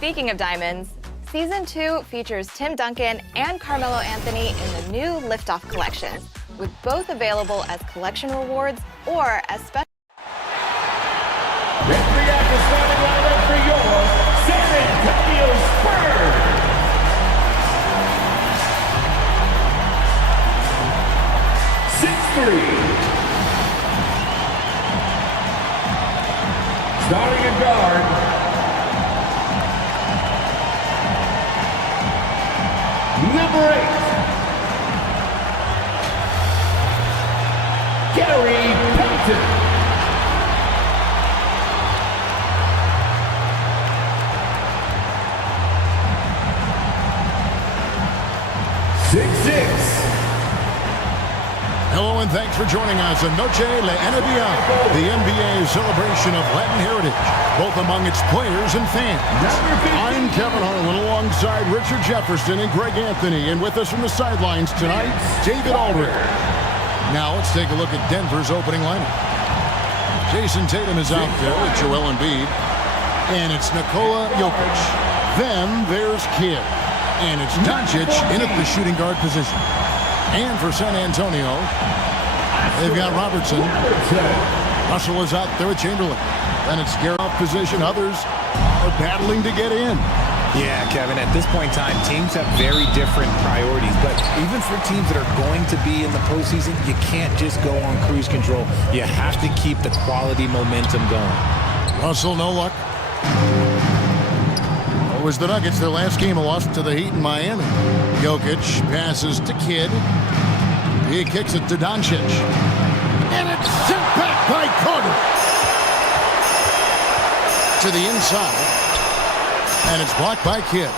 Speaking of diamonds, Season 2 features Tim Duncan and Carmelo Anthony in the new Liftoff collection, with both available as collection rewards or as special. Referee after starting lineup for your San Antonio Spurs. Starting at guard, number 8, Gary Payton. Hello and thanks for joining us in Noche Le NBA, the NBA celebration of Latin heritage, both among its players and fans. I'm Kevin Harlan alongside Richard Jefferson and Greg Anthony, and with us from the sidelines tonight, David Aldridge. Now let's take a look at Denver's opening lineup. Jason Tatum is out there with Joel Embiid, and it's Nikola Jokic. Then there's Kidd, and it's Doncic in at the shooting guard position. And for San Antonio, they've got Robertson. Russell is out there with Chamberlain. Then it's Garrett off position. Others are battling to get in. Yeah, Kevin, at this point in time, teams have very different priorities. But even for teams that are going to be in the postseason, you can't just go on cruise control. You have to keep the quality momentum going. Russell, no luck. It was the Nuggets, their last game, a loss to the Heat in Miami. Jokic passes to Kidd. He kicks it to Doncic. And it's sent back by Carter. To the inside. And it's blocked by Kidd.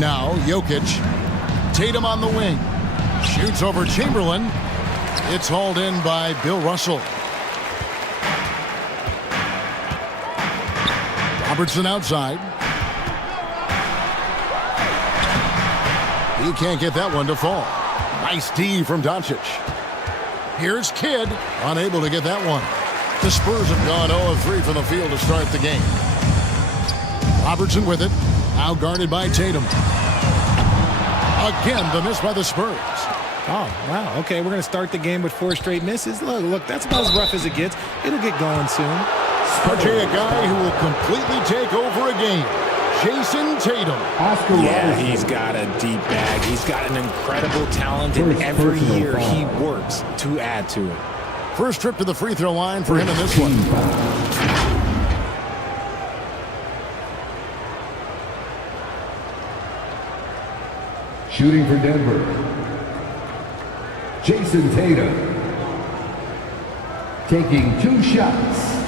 Now Jokic. Tatum on the wing. Shoots over Chamberlain. It's hauled in by Bill Russell. Robertson outside. He can't get that one to fall. Nice D from Doncic. Here's Kidd, unable to get that one. The Spurs have gone 0-3 from the field to start the game. Robertson with it, now guarded by Tatum. Again, the miss by the Spurs. Oh, wow. Okay, we're going to start the game with 4 straight misses. Look, that's about as rough as it gets. It'll get going soon. RJ, a guy who will completely take over a game. Jason Tatum. Yeah, he's got a deep bag. He's got an incredible talent, and every year he works to add to it. First trip to the free throw line for him in this one. Shooting for Denver, Jason Tatum. Taking 2 shots.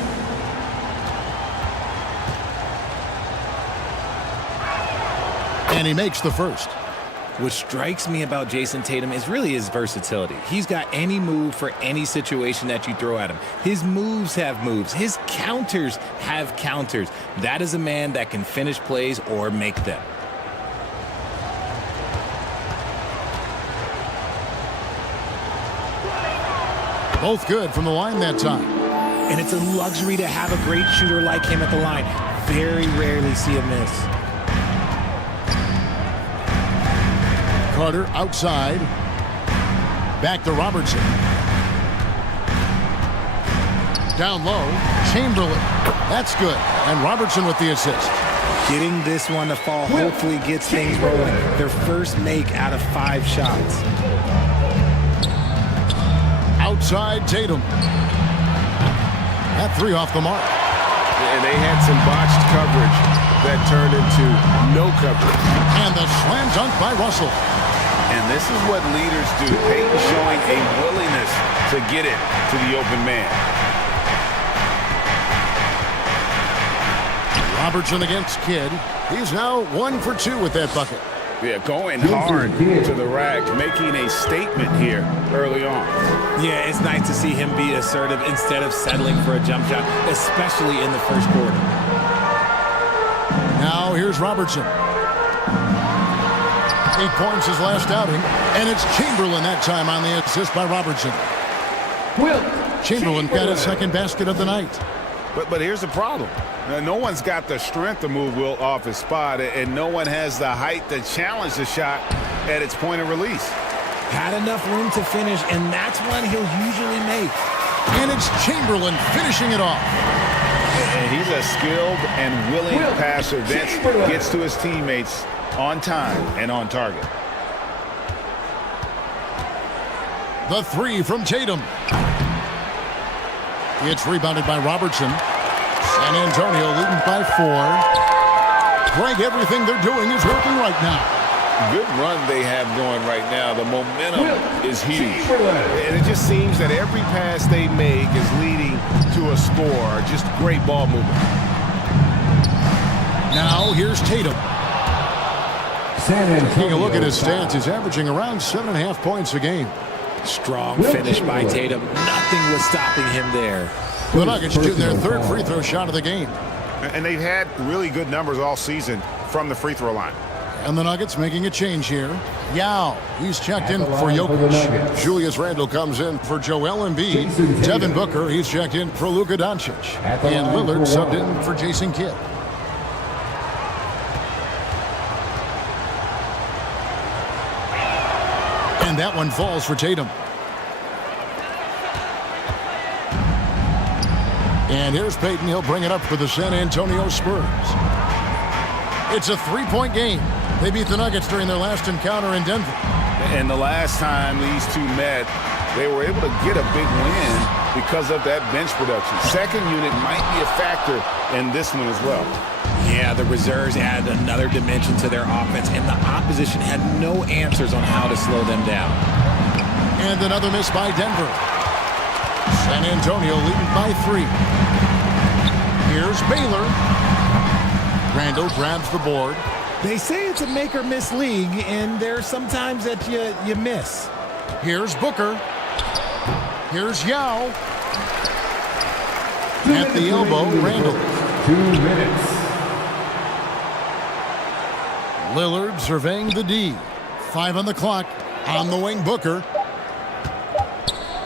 And he makes the first. What strikes me about Jason Tatum is really his versatility. He's got any move for any situation that you throw at him. His moves have moves. His counters have counters. That is a man that can finish plays or make them. Both good from the line that time. And it's a luxury to have a great shooter like him at the line. Very rarely see a miss. Carter outside. Back to Robertson. Down low. Chamberlain. That's good. And Robertson with the assist. Getting this one to fall hopefully gets things rolling. Their first make out of 5 shots. Outside Tatum. That 3 off the mark. And they had some botched coverage that turned into no coverage. And the slam dunk by Russell. And this is what leaders do. Payton showing a willingness to get it to the open man. Robertson against Kidd. He's now 1 for 2 with that bucket. Yeah, going hard to the rack, making a statement here early on. Yeah, it's nice to see him be assertive instead of settling for a jump shot, especially in the first quarter. Now here's Robertson. 8 points his last outing, and it's Chamberlain that time on the assist by Robertson. Chamberlain got his second basket of the night. But here's the problem. No one's got the strength to move Wilt off his spot, and no one has the height to challenge the shot at its point of release. Had enough room to finish, and that's one he'll usually make. And it's Chamberlain finishing it off. And he's a skilled and willing passer that gets to his teammates on time and on target. The three from Tatum. It's rebounded by Robertson. San Antonio leading by 4. Greg, everything they're doing is working right now. Good run they have going right now. The momentum is huge. And it just seems that every pass they make is leading to a score. Just great ball movement. Now here's Tatum. Taking a look at his stats, he's averaging around 7.5 points a game. Strong finish by Tatum. Nothing was stopping him there. The Nuggets do their third free throw shot of the game. And they've had really good numbers all season from the free throw line. And the Nuggets making a change here. Yao, he's checked in for Jokic. Julius Randle comes in for Joel Embiid. Devin Booker, he's checked in for Luka Doncic. And Lillard subbed in for Jason Kidd. And that one falls for Tatum. And here's Payton. He'll bring it up for the San Antonio Spurs. It's a 3-point game. They beat the Nuggets during their last encounter in Denver. And the last time these two met, they were able to get a big win because of that bench production. Second unit might be a factor in this one as well. Yeah, the reserves add another dimension to their offense, and the opposition had no answers on how to slow them down. And another miss by Denver. San Antonio leading by 3. Here's Baylor. Randle grabs the board. They say it's a make-or-miss league, and there's sometimes that you miss. Here's Booker. Here's Yao. At the elbow, Randle. 2 minutes. Lillard surveying the D. 5 on the clock. On the wing, Booker.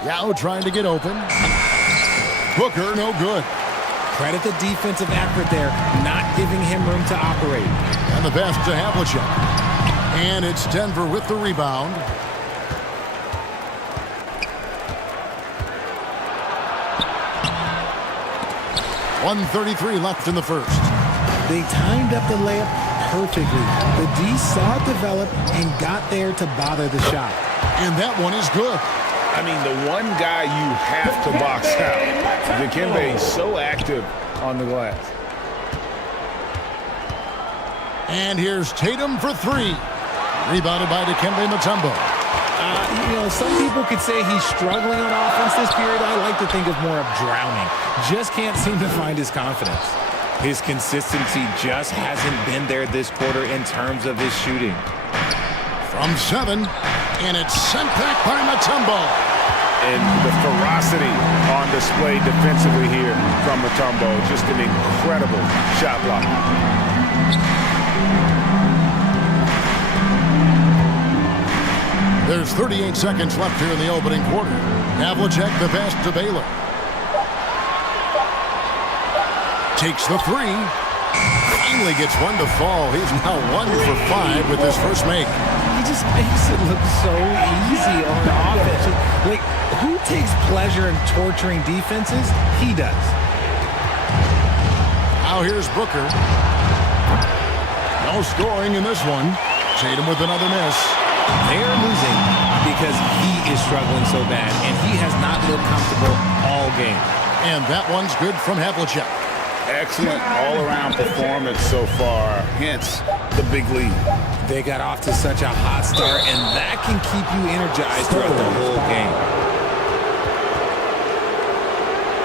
Yao trying to get open. Booker, no good. Credit the defensive effort there, not giving him room to operate. And the pass to Havlicek. And it's Denver with the rebound. .133 left in the first. They timed up the layup perfectly. The D saw it develop and got there to bother the shot. And that one is good. I mean, the one guy you have to box out. Dikembe is so active on the glass. And here's Tatum for 3. Rebounded by Dikembe Mutombo. Some people could say he's struggling on offense this period. I like to think of more of drowning. Just can't seem to find his confidence. His consistency just hasn't been there this quarter in terms of his shooting. From 7, and it's sent back by Mutombo. And the ferocity on display defensively here from Mutombo. Just an incredible shot block. There's 38 seconds left here in the opening quarter. Havlicek the pass to Baylor. Takes the 3. Finally gets one to fall. He's now 1 for 5 with his first make. He just makes it look so easy on offense. Like, who takes pleasure in torturing defenses? He does. Now here's Booker. No scoring in this one. Tatum with another miss. They're losing because he is struggling so bad, and he has not looked comfortable all game. And that one's good from Havlicek. Excellent all-around performance so far, hence the big lead. They got off to such a hot start, and that can keep you energized throughout the whole game.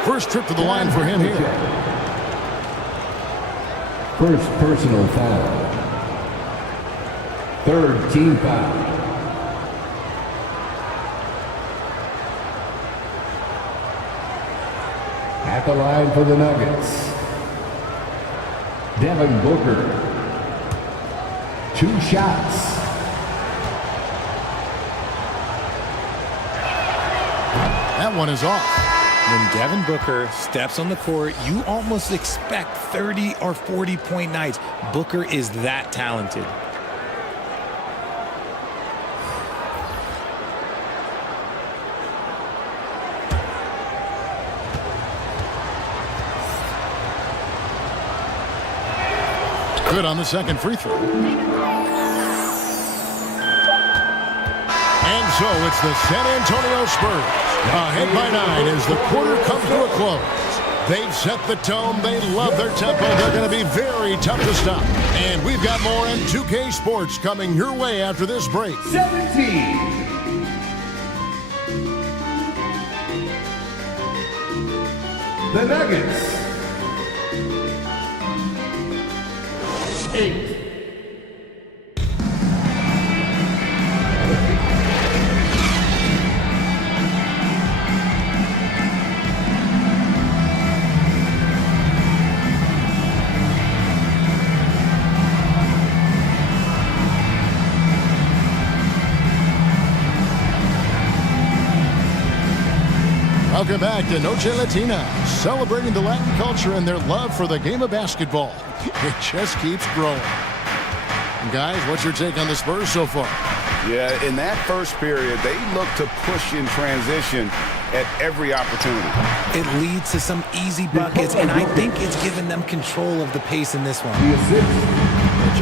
First trip to the line for him here. First personal foul. Third team foul. At the line for the Nuggets, Devin Booker. 2 shots. That one is off. When Devin Booker steps on the court, you almost expect 30 or 40-point nights. Booker is that talented. Good on the second free throw. And so it's the San Antonio Spurs ahead by 9 as the quarter comes to a close. They've set the tone. They love their tempo. They're going to be very tough to stop. And we've got more in 2K Sports coming your way after this break. 17. The Nuggets. 8. Welcome back to Noche Latina, celebrating the Latin culture and their love for the game of basketball. It just keeps growing. And guys, what's your take on the Spurs so far? Yeah, in that first period, they look to push in transition at every opportunity. It leads to some easy buckets, and I think it's given them control of the pace in this one.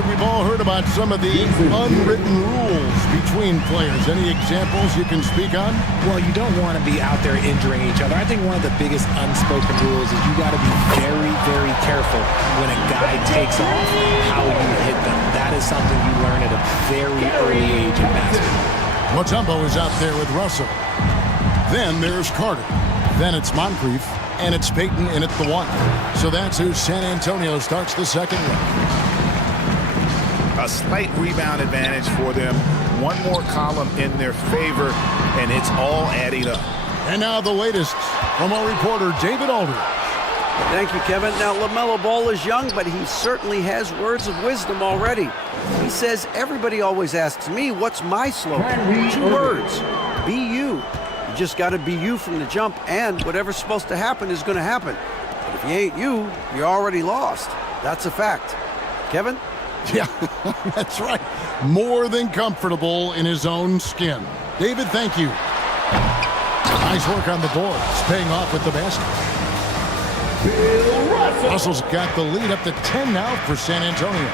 We've all heard about some of the unwritten rules between players. Any examples you can speak on? Well, you don't want to be out there injuring each other. I think one of the biggest unspoken rules is you got to be very, very careful when a guy takes off, how you hit them. That is something you learn at a very early age in basketball. Mutombo is out there with Russell. Then there's Carter. Then it's Moncrief. And it's Payton in at the 1. So that's who San Antonio starts the second round. A slight rebound advantage for them. One more column in their favor, and it's all adding up. And now the latest from our reporter, David Aldridge. Thank you, Kevin. Now, LaMelo Ball is young, but he certainly has words of wisdom already. He says, everybody always asks me, what's my slogan? 2 words, be you. You just got to be you from the jump, and whatever's supposed to happen is going to happen. But if you ain't you, you're already lost. That's a fact. Kevin? Yeah, that's right. More than comfortable in his own skin. David, thank you. Nice work on the boards, paying off with the basket. Russell's got the lead up to 10 now for San Antonio.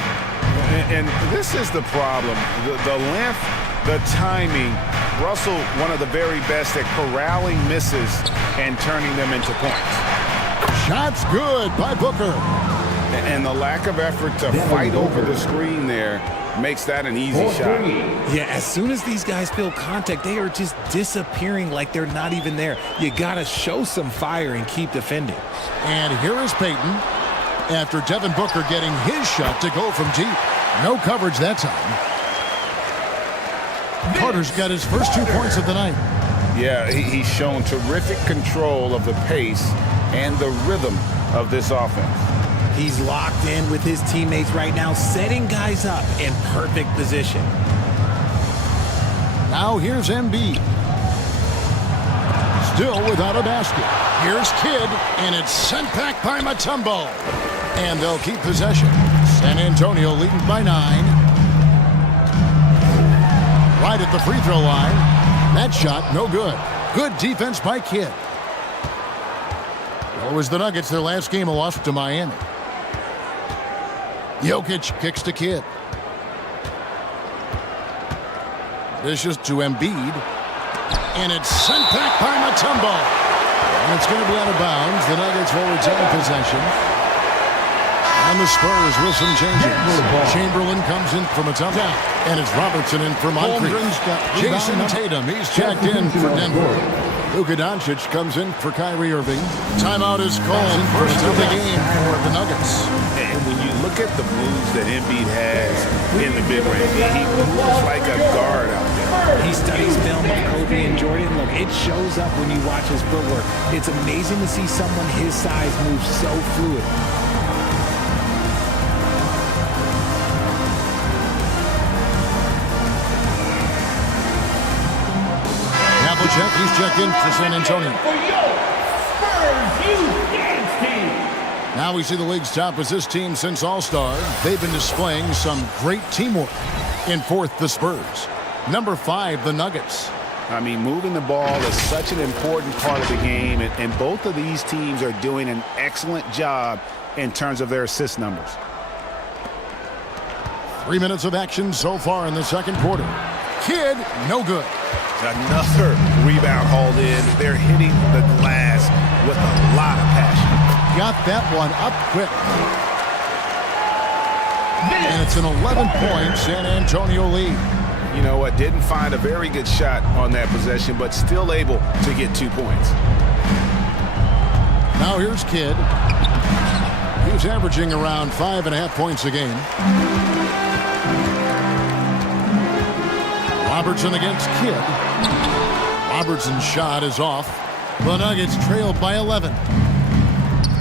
And this is the problem. The length, the timing. Russell, one of the very best at corralling misses and turning them into points. Shots good by Booker. And the lack of effort to fight over the screen there makes that an easy shot. Yeah, as soon as these guys feel contact, they are just disappearing like they're not even there. You got to show some fire and keep defending. And here is Payton after Devin Booker getting his shot to go from deep. No coverage that time. Carter's got his first 2 points of the night. Yeah, he's shown terrific control of the pace and the rhythm of this offense. He's locked in with his teammates right now, setting guys up in perfect position. Now here's Embiid. Still without a basket. Here's Kidd, and it's sent back by Mutombo. And they'll keep possession. San Antonio leading by 9. Right at the free throw line. That shot, no good. Good defense by Kidd. Well, it was the Nuggets, their last game, a loss to Miami. Jokic kicks to Kidd. Dishes to Embiid. And it's sent back by Mutombo. And it's going to be out of bounds. The Nuggets will retain possession. And the Spurs with some changes. Chamberlain comes in for Mutombo. And it's Robertson in for Moncrief. Jason Tatum, he's checked in for Denver. Luka Doncic comes in for Kyrie Irving. Timeout is called. First of the game for the Nuggets. And when you look at the moves that Embiid has in the mid-range, he moves like a guard out there. He studies film of Kobe and Jordan. Look, it shows up when you watch his footwork. It's amazing to see someone his size move so fluid. Check. He's checked in for San Antonio. Spurs Youth Dance Team. Now we see the league's top assist team since All-Star. They've been displaying some great teamwork. In fourth, the Spurs. Number 5, the Nuggets. I mean, moving the ball is such an important part of the game, and both of these teams are doing an excellent job in terms of their assist numbers. 3 minutes of action so far in the second quarter. Kidd, no good. Another rebound hauled in. They're hitting the glass with a lot of passion. Got that one up quick. And it's an 11-point San Antonio lead. You know what? Didn't find a very good shot on that possession, but still able to get 2 points. Now here's Kidd. He's averaging around 5.5 points a game. Robertson against Kidd. Robertson's shot is off. The Nuggets trailed by 11.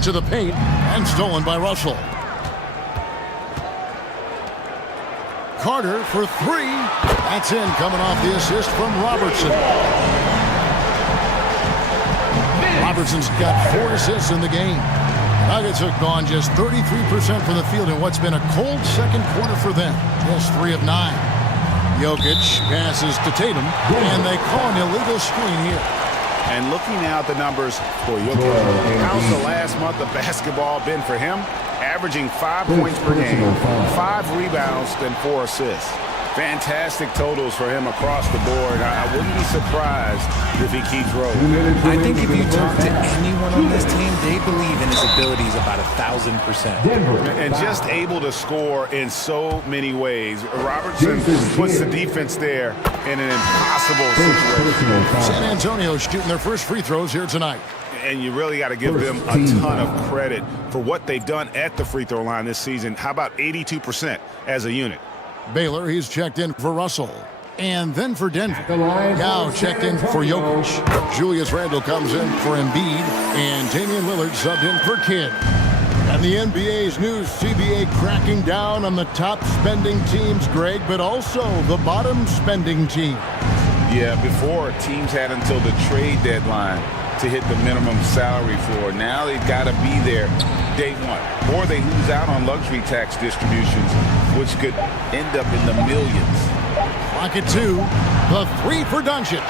To the paint and stolen by Russell. Carter for 3. That's in, coming off the assist from Robertson. Robertson's got 4 assists in the game. Nuggets have gone just 33% from the field in what's been a cold second quarter for them. Just 3 of 9. Jokic passes to Tatum, and they call an illegal screen here. And looking now at the numbers for Jokic, how's the last month of basketball been for him? Averaging 5 points per game, 5 rebounds, and 4 assists. Fantastic totals for him across the board. I wouldn't be surprised if he keeps rolling. I think if you talk to anyone on this team, they believe in his abilities about 1,000%. And just able to score in so many ways. Robertson puts the defense there in an impossible situation. San Antonio shooting their first free throws here tonight. And you really got to give them a ton of credit for what they've done at the free throw line this season. How about 82% as a unit? Baylor, he's checked in for Russell. And then for Denver. Now checked in for Jokic. Julius Randle comes in for Embiid. And Damian Lillard subbed in for Kidd. And the NBA's new CBA cracking down on the top spending teams, Greg, but also the bottom spending teams. Yeah, before teams had until the trade deadline to hit the minimum salary floor. Now they've got to be there day one, or they lose out on luxury tax distributions, which could end up in the millions. Clock at 2. The 3 for Doncic.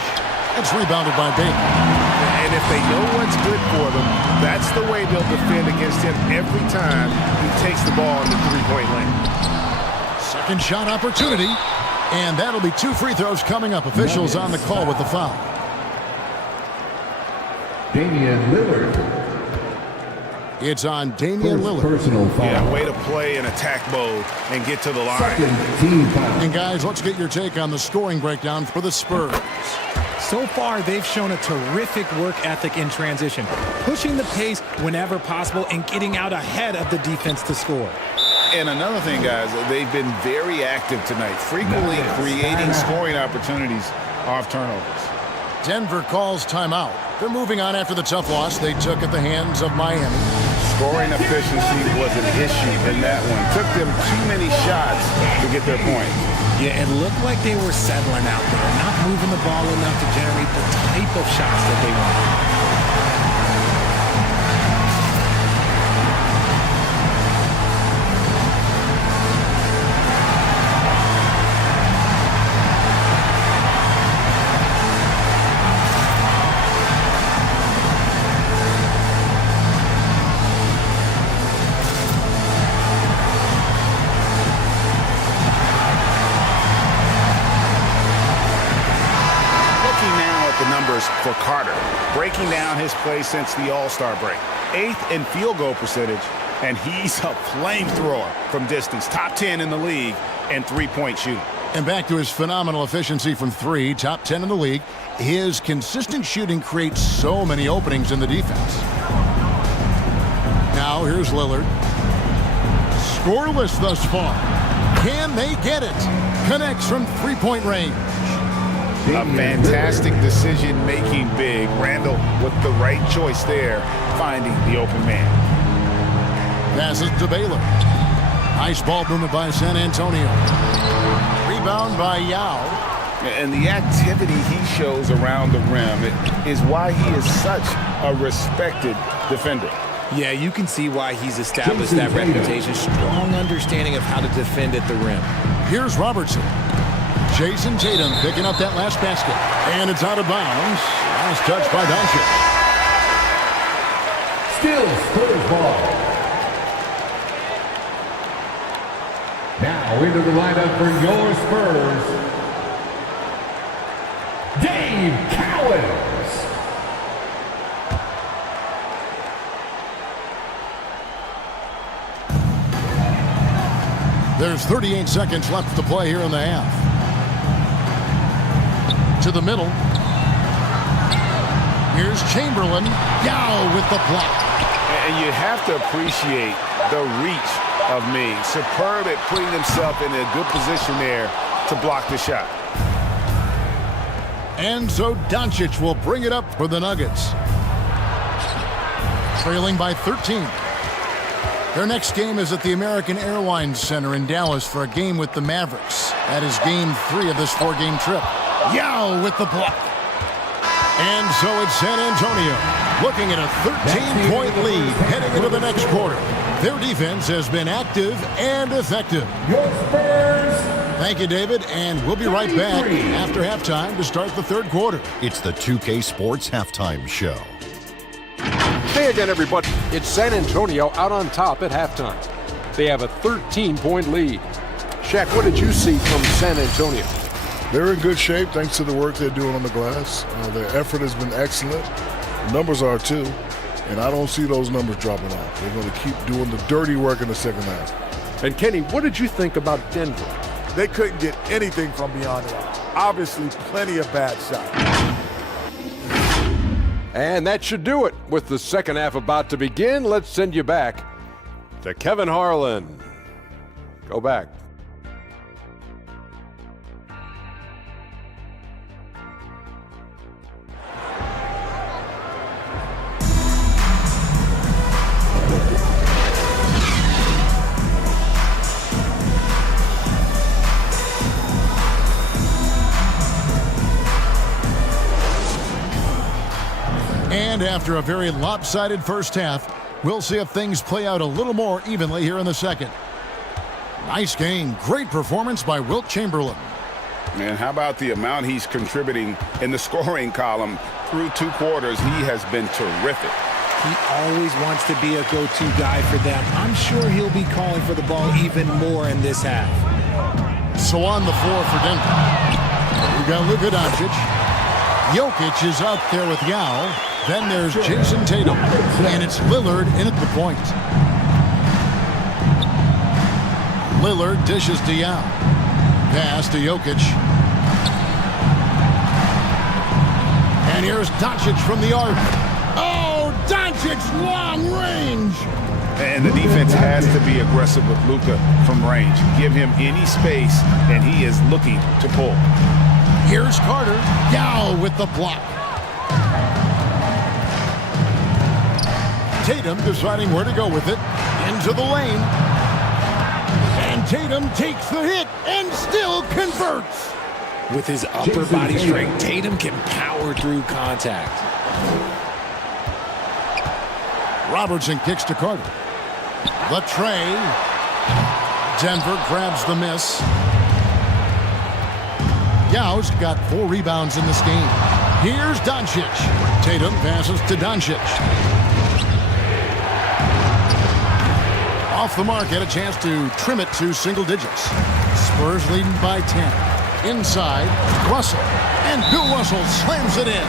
It's rebounded by Baylor. And if they know what's good for them, that's the way they'll defend against him every time he takes the ball in the three-point lane. Second shot opportunity. And that'll be 2 free throws coming up. Officials on the call with the foul. Damian Lillard. It's on Damian Lillard. Personal foul. Yeah, way to play in attack mode and get to the line. Second team foul. And guys, let's get your take on the scoring breakdown for the Spurs. So far, they've shown a terrific work ethic in transition, pushing the pace whenever possible and getting out ahead of the defense to score. And another thing, guys, they've been very active tonight, frequently creating scoring opportunities off turnovers. Denver calls timeout. They're moving on after the tough loss they took at the hands of Miami. Scoring efficiency was an issue in that one. Took them too many shots to get their point. Yeah, it looked like they were settling out there, not moving the ball enough to generate the type of shots that they wanted. For Carter, breaking down his play since the All-Star break. 8th in field goal percentage, and he's a flamethrower from distance. Top 10 in the league and three-point shooting. And back to his phenomenal efficiency from 3, top 10 in the league. His consistent shooting creates so many openings in the defense. Now here's Lillard. Scoreless thus far. Can they get it? Connects from three-point range. A fantastic decision-making big. Randle with the right choice there, finding the open man. Passes to Baylor. Nice ball movement by San Antonio. Rebound by Yao. And the activity he shows around the rim is why he is such a respected defender. Yeah, you can see why he's established that reputation. Strong understanding of how to defend at the rim. Here's Robertson. Jason Tatum picking up that last basket. And it's out of bounds. Last touch by Doncic. Still Spurs ball. Now into the lineup for your Spurs, Dave Cowens. There's 38 seconds left to play here in the half. To the middle. Here's Chamberlain. Yao with the block. And you have to appreciate the reach of Ming. Superb at putting himself in a good position there to block the shot. And so Doncic will bring it up for the Nuggets. Trailing by 13. Their next game is at the American Airlines Center in Dallas for a game with the Mavericks. That is game 3 of this 4-game trip. Yao with the block. And so it's San Antonio looking at a 13-point lead heading into the next quarter. Their defense has been active and effective. Your Spurs. Thank you, David, and we'll be right back after halftime to start the third quarter. It's the 2K Sports Halftime Show. Hey again, everybody. It's San Antonio out on top at halftime. They have a 13-point lead. Shaq, what did you see from San Antonio? They're in good shape thanks to the work they're doing on the glass. Their effort has been excellent. The numbers are too. And I don't see those numbers dropping off. They're going to keep doing the dirty work in the second half. And Kenny, what did you think about Denver? They couldn't get anything from beyond the arc. Obviously, plenty of bad shots. And that should do it. With the second half about to begin, let's send you back to Kevin Harlan. Go back. And after a very lopsided first half, we'll see if things play out a little more evenly here in the second. Nice game. Great performance by Wilt Chamberlain. And how about the amount he's contributing in the scoring column through 2 quarters? He has been terrific. He always wants to be a go-to guy for them. I'm sure he'll be calling for the ball even more in this half. So on the floor for Denver, we got Luka Doncic. Jokic is out there with Yao. Then there's Jason Tatum. And it's Lillard in at the point. Lillard dishes to Yao. Pass to Jokic. And here's Doncic from the arc. Oh, Doncic long range. And the defense has to be aggressive with Luka from range. Give him any space, and he is looking to pull. Here's Carter. Yao with the block. Tatum deciding where to go with it. Into the lane. And Tatum takes the hit and still converts. With his upper body strength, Tatum can power through contact. Robertson kicks to Carter. The tray. Denver grabs the miss. Yao's got 4 rebounds in this game. Here's Doncic. Tatum passes to Doncic. Off the mark, had a chance to trim it to single digits. Spurs leading by 10. Inside, Russell. And Bill Russell slams it in.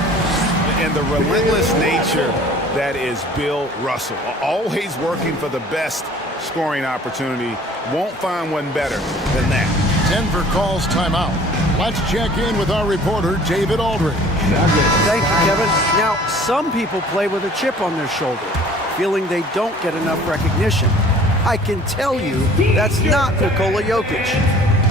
And the relentless nature that is Bill Russell. Always working for the best scoring opportunity. Won't find one better than that. Denver calls timeout. Let's check in with our reporter, David Aldridge. Thank you, Kevin. Now, some people play with a chip on their shoulder, feeling they don't get enough recognition. I can tell you that's not Nikola Jokic.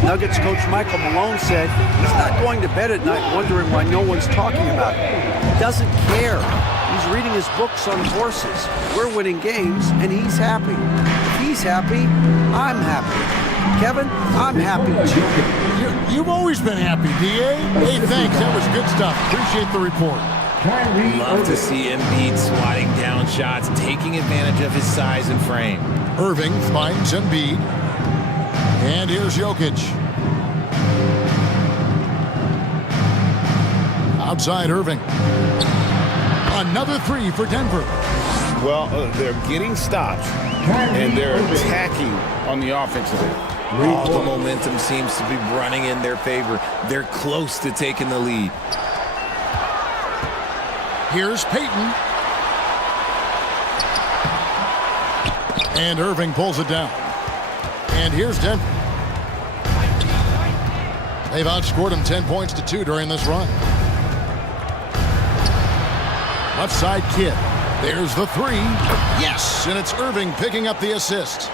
Nuggets coach Michael Malone said he's not going to bed at night wondering why no one's talking about it. He doesn't care. He's reading his books on horses. We're winning games, and he's happy. If he's happy, I'm happy. Kevin, I'm happy too. You've always been happy, D.A. Hey, thanks. That was good stuff. Appreciate the report. Love to see Embiid swatting down shots, taking advantage of his size and frame. Irving finds Embiid. And here's Jokic. Outside Irving. Another three for Denver. Well, they're getting stops, and they're attacking on the offensive end. Oh, the momentum seems to be running in their favor. They're close to taking the lead. Here's Peyton. And Irving pulls it down. And here's Denver. They've outscored him 10 points to 2 during this run. Left side Kidd. There's the three. Yes, and it's Irving picking up the assist.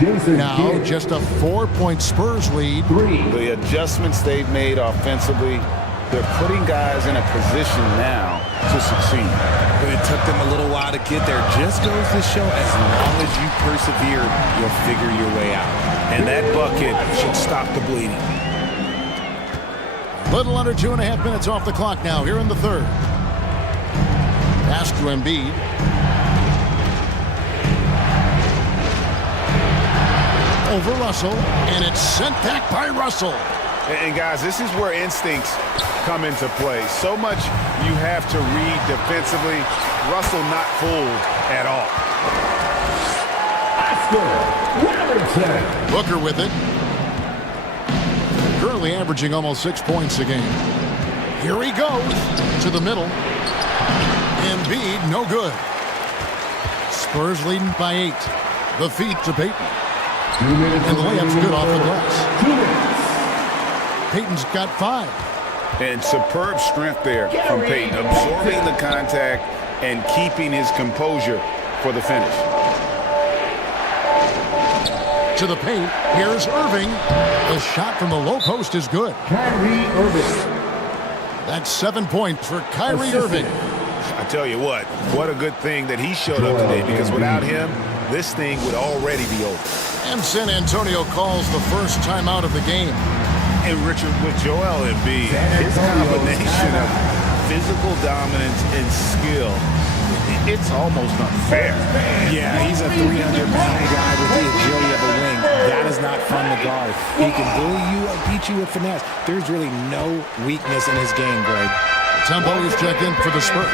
Now just a 4-point Spurs lead. The adjustments they've made offensively, they're putting guys in a position now to succeed. But it took them a little while to get there. Just goes to show as long as you persevere, you'll figure your way out. And that bucket should stop the bleeding. Little under 2.5 minutes off the clock now here in the third. Pass to Embiid. Over Russell, and it's sent back by Russell. And guys, this is where instincts come into play. So much you have to read defensively. Russell not fooled at all. Booker with it. Currently averaging almost 6 points a game. Here he goes to the middle. Embiid, no good. Spurs leading by 8. The feed to Peyton. And the layup's good off the glass. Peyton's got 5. And superb strength there from Peyton, absorbing the contact and keeping his composure for the finish. To the paint, here's Irving. The shot from the low post is good. Kyrie Irving. That's 7 points for Kyrie Irving. I tell you what a good thing that he showed up today, because without him, this thing would already be over. And San Antonio calls the first timeout of the game. And Richard, with Joel Embiid, his combination of physical dominance and skill, it's almost unfair. Yeah, he's a 300-pound guy with the agility of a wing. That is not fun to guard. He can bully you or beat you with finesse. There's really no weakness in his game, Greg. Tempo is checked in for the Spurs.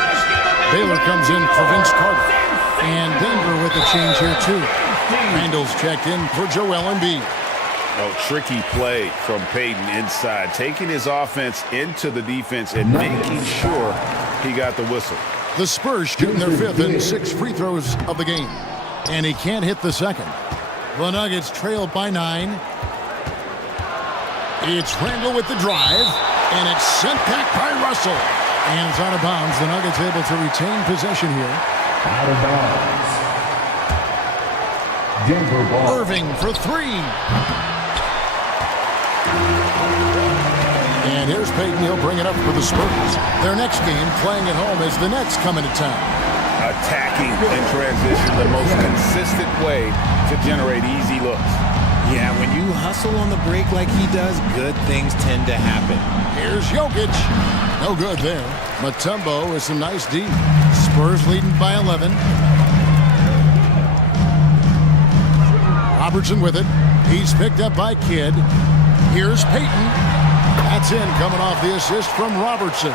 Baylor comes in for Vince Carter. And Denver with a change here, too. Randall's checked in for Joel Embiid. Oh, tricky play from Peyton inside, taking his offense into the defense and making sure he got the whistle. The Spurs shooting their 5th and 6 free throws of the game. And he can't hit the second. The Nuggets trail by 9. It's Randall with the drive. And it's sent back by Russell. And it's out of bounds. The Nuggets able to retain possession here. Out of bounds. Denver ball. Irving for 3. And here's Peyton. He'll bring it up for the Spurs. Their next game, playing at home, as the Nets come into town. Attacking in transition, the most consistent way to generate easy looks. Yeah, when you hustle on the break like he does, good things tend to happen. Here's Jokic. No good there. Mutombo with some nice D. Spurs leading by 11. Robertson with it. He's picked up by Kidd. Here's Peyton. That's in, coming off the assist from Robertson.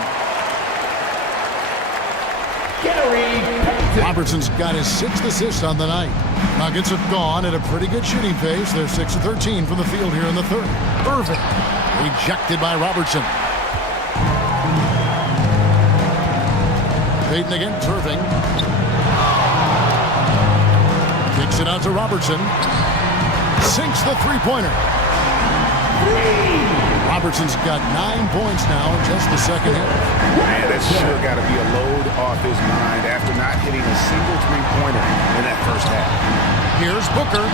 Robertson's got his 6th assist on the night. Nuggets have gone at a pretty good shooting pace. They're 6 of 13 from the field here in the third. Irving rejected by Robertson. Peyton against Irving. Kicks it out to Robertson. Sinks the three-pointer. Robertson's got 9 points now in just the second half. Man, that's sure got to be a load off his mind after not hitting a single three-pointer in that first half. Here's Booker.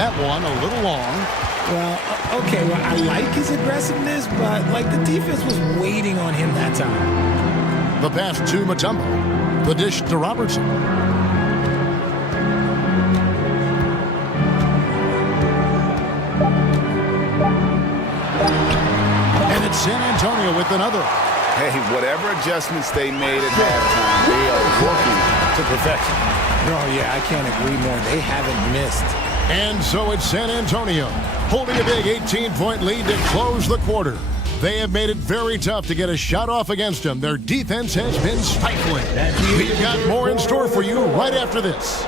That one a little long. Well, okay, I like his aggressiveness, but like the defense was waiting on him that time. The pass to Mutombo. The dish to Robertson. San Antonio with another. Hey, whatever adjustments they made at halftime, they are working to perfection. Oh, yeah, I can't agree more. They haven't missed. And so it's San Antonio holding a big 18-point lead to close the quarter. They have made it very tough to get a shot off against them. Their defense has been stifling. We've got more in store for you right after this.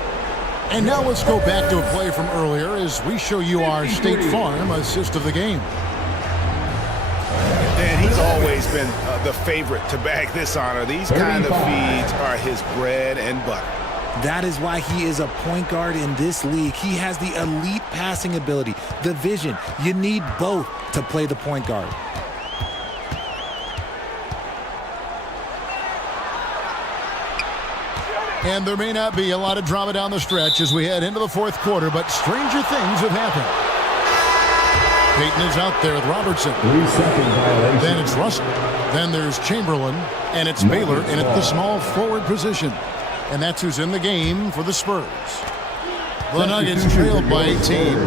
And now let's go back to a play from earlier as we show you our State Farm assist of the game. And he's always been the favorite to bag this honor. These kind of feeds are his bread and butter. That is why he is a point guard in this league. He has the elite passing ability, the vision. You need both to play the point guard. And there may not be a lot of drama down the stretch as we head into the fourth quarter, but stranger things have happened. Payton is out there with Robertson. 3-second violation. Then it's Russell. Then there's Chamberlain. And it's Baylor in at the small forward position. And that's who's in the game for the Spurs. The Nuggets trailed by 18.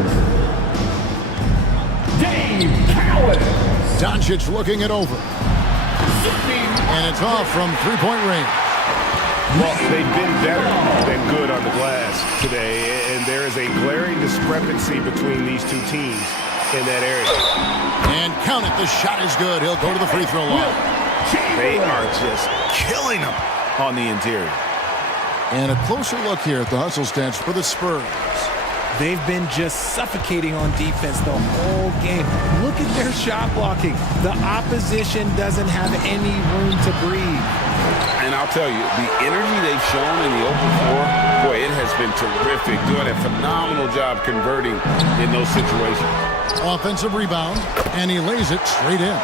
Dave Cowens. Doncic looking it over. And it's off from three-point range. Well, they've been better than good on the glass today, and there is a glaring discrepancy between these two teams in that area. And count it, the shot is good. He'll go to the free throw line. They are just killing them on the interior. And a closer look here at the hustle stats for the Spurs. They've been just suffocating on defense the whole game. Look at their shot blocking. The opposition doesn't have any room to breathe. And I'll tell you, the energy they've shown in the open floor, boy, it has been terrific. Doing a phenomenal job converting in those situations. Offensive rebound, and he lays it straight in.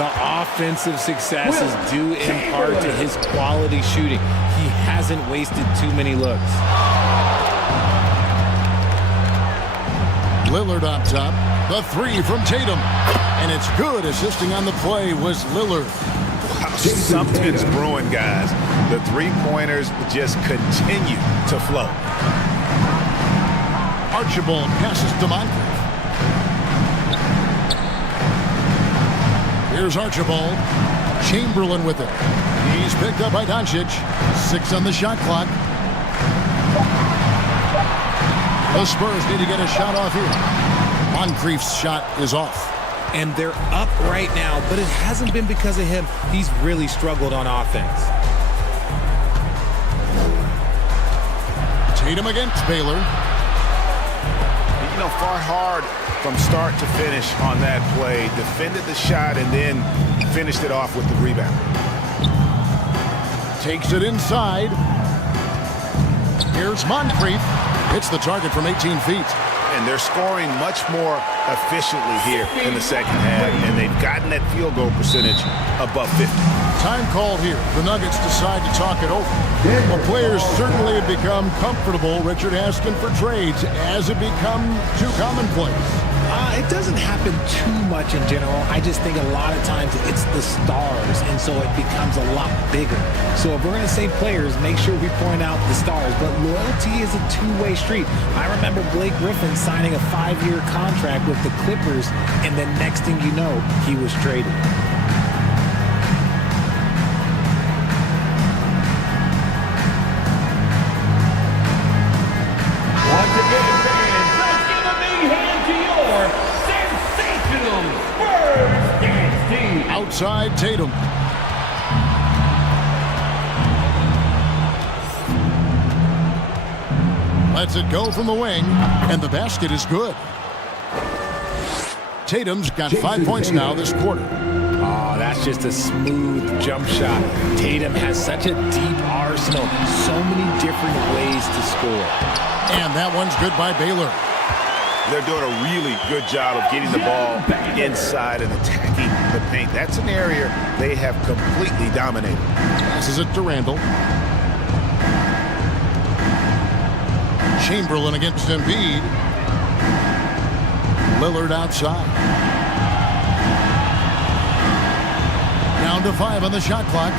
The offensive success is due in part to his quality shooting. He hasn't wasted too many looks. Lillard up top. The three from Tatum. And it's good. Assisting on the play was Lillard. Wow, something's brewing, guys. The three-pointers just continue to flow. Archibald passes to Moncrief. Here's Archibald. Chamberlain with it. He's picked up by Doncic. 6 on the shot clock. The Spurs need to get a shot off here. Moncrief's shot is off. And they're up right now, but it hasn't been because of him. He's really struggled on offense. Tatum against Baylor. You know, fought hard from start to finish on that play. Defended the shot and then finished it off with the rebound. Takes it inside. Here's Moncrief. Hits the target from 18 feet. And they're scoring much more efficiently here in the second half, and they've gotten that field goal percentage above 50. Time called here. The Nuggets decide to talk it over. Well, players certainly have become comfortable, Richard, asking for trades. Has it become too commonplace? It doesn't happen too much in general. I just think a lot of times it's the stars, and so it becomes a lot bigger. So if we're going to say players, make sure we point out the stars. But loyalty is a two-way street. I remember Blake Griffin signing a 5-year contract with the Clippers, and the next thing you know, he was traded. Once again, fans, let's give a big hand to your sensational Spurs dance team. Outside Tatum. Lets it go from the wing, and the basket is good. Tatum's got 5 points now this quarter. Oh, that's just a smooth jump shot. Tatum has such a deep arsenal, so many different ways to score. And that one's good by Baylor. They're doing a really good job of getting the ball inside and attacking the paint. That's an area they have completely dominated. Passes it to Randall. Chamberlain against Embiid. Lillard outside. Down to 5 on the shot clock.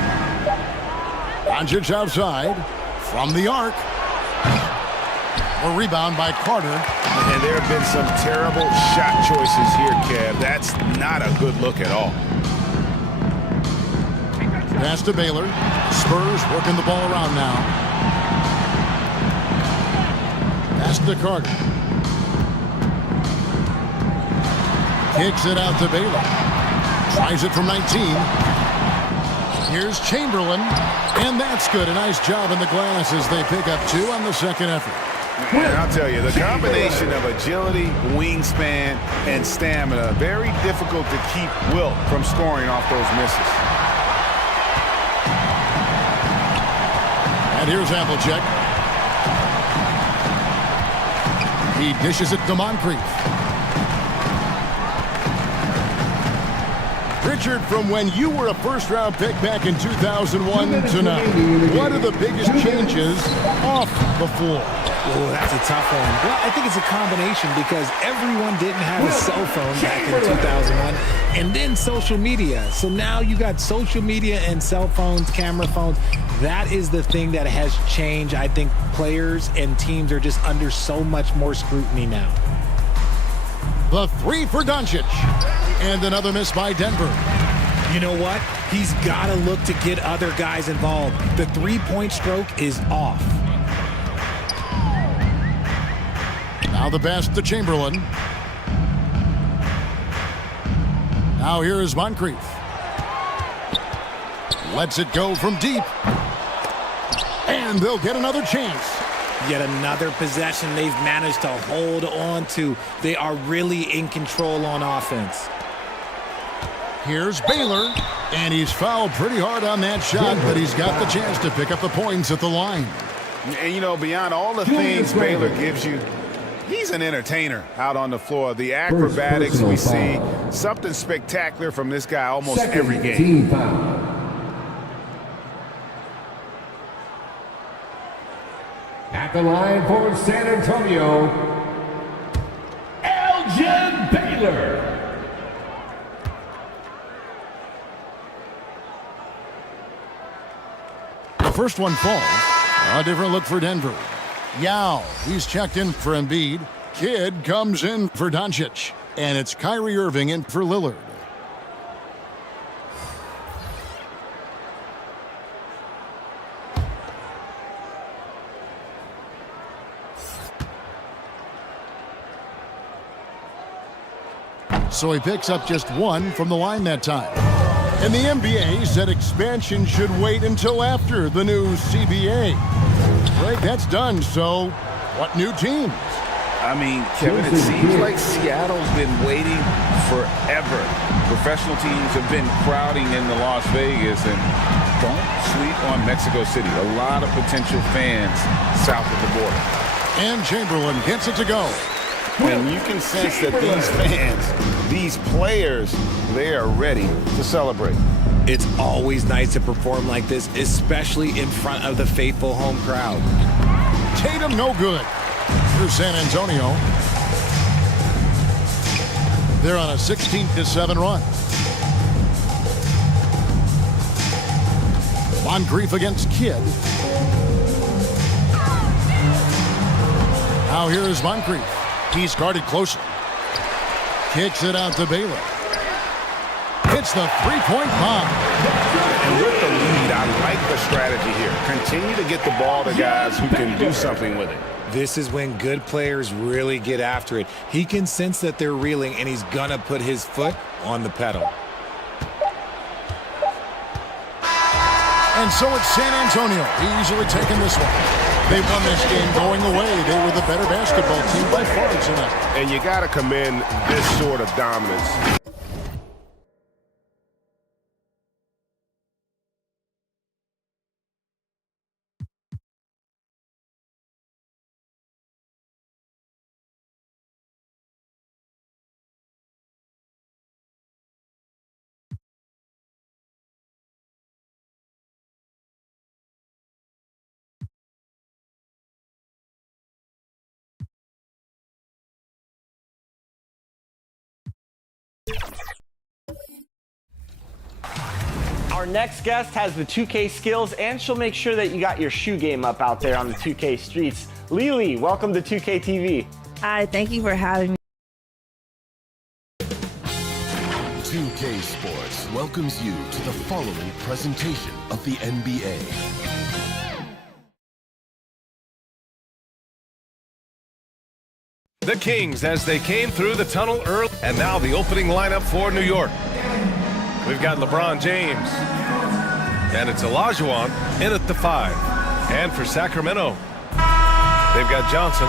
Doncic outside from the arc. A rebound by Carter. And there have been some terrible shot choices here, Kev. That's not a good look at all. Pass to Baylor. Spurs working the ball around now. Pass to Carter. Kicks it out to Baylor. Tries it from 19. Here's Chamberlain. And that's good. A nice job in the glass as they pick up 2 on the second effort. And I'll tell you, the combination of agility, wingspan, and stamina, very difficult to keep Wilt from scoring off those misses. And here's Applecheck. He dishes it to Moncrief. Richard, from when you were a first-round pick back in 2001 to now, what are the biggest changes off the floor? Oh, that's a tough one. Well, I think it's a combination because everyone didn't have a cell phone back in 2001 and then social media. So now you got social media and cell phones, camera phones. That is the thing that has changed. I think players and teams are just under so much more scrutiny now. The 3 for Doncic. And another miss by Denver. You know what? He's got to look to get other guys involved. The three-point stroke is off. Now the pass to Chamberlain. Now here is Moncrief. Lets it go from deep. And they'll get another chance. Yet another possession they've managed to hold on to. They are really in control on offense. Here's Baylor, and he's fouled pretty hard on that shot, but he's got the chance to pick up the points at the line. And, you know, beyond all the things Baylor gives you, he's an entertainer out on the floor. The acrobatics we see, something spectacular from this guy almost every game. At the line for San Antonio, Elgin Baylor. The first one falls. A different look for Denver. Yao, he's checked in for Embiid. Kidd comes in for Doncic. And it's Kyrie Irving in for Lillard. So he picks up just 1 from the line that time. And the NBA said expansion should wait until after the new CBA. Right, that's done, so what new teams? I mean, Kevin, it seems like Seattle's been waiting forever. Professional teams have been crowding into Las Vegas, and don't sleep on Mexico City. A lot of potential fans south of the border. And Chamberlain gets it to go. And you can sense that these fans, these players, they are ready to celebrate. It's always nice to perform like this, especially in front of the faithful home crowd. Tatum no good. Here's San Antonio. They're on a 16-7 run. Moncrief against Kidd. Now here is Moncrief. He's guarded closely. Kicks it out to Baylor. Hits the three-point bomb. And with the lead, I like the strategy here. Continue to get the ball to guys who can do something with it. This is when good players really get after it. He can sense that they're reeling, and he's going to put his foot on the pedal. And so it's San Antonio easily taking this one. They won this game going away. They were the better basketball team by far tonight. And you got to commend this sort of dominance. Our next guest has the 2K skills, and she'll make sure that you got your shoe game up out there on the 2K streets. Lily, welcome to 2K TV. Hi, thank you for having me. 2K Sports welcomes you to the following presentation of the NBA. The Kings as they came through the tunnel early, and now the opening lineup for New York. We've got LeBron James, and it's Olajuwon in at the 5. And for Sacramento, they've got Johnson,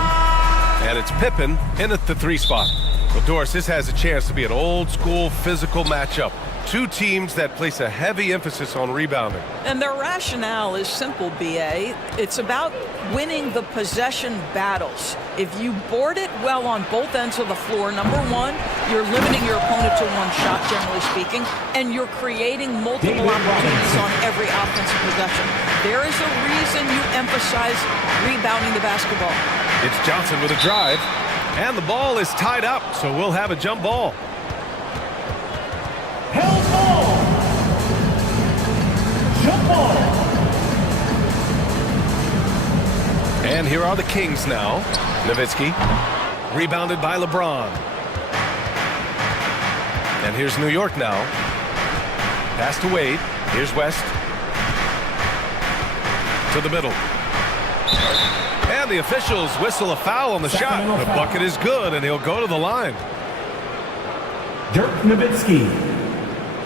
and it's Pippen in at the 3 spot. Well, Doris, this has a chance to be an old-school physical matchup. Two teams that place a heavy emphasis on rebounding. And their rationale is simple, B.A. It's about winning the possession battles. If you board it well on both ends of the floor, number one, you're limiting your opponent to one shot, generally speaking, and you're creating multiple opportunities on every offensive possession. There is a reason you emphasize rebounding the basketball. It's Johnson with a drive, and the ball is tied up, so we'll have a jump ball. Held ball. Jump ball. And here are the Kings now. Nowitzki, rebounded by LeBron. And here's New York now. Pass to Wade. Here's West. To the middle. And the officials whistle a foul on the shot. The bucket is good, and he'll go to the line. Dirk Nowitzki.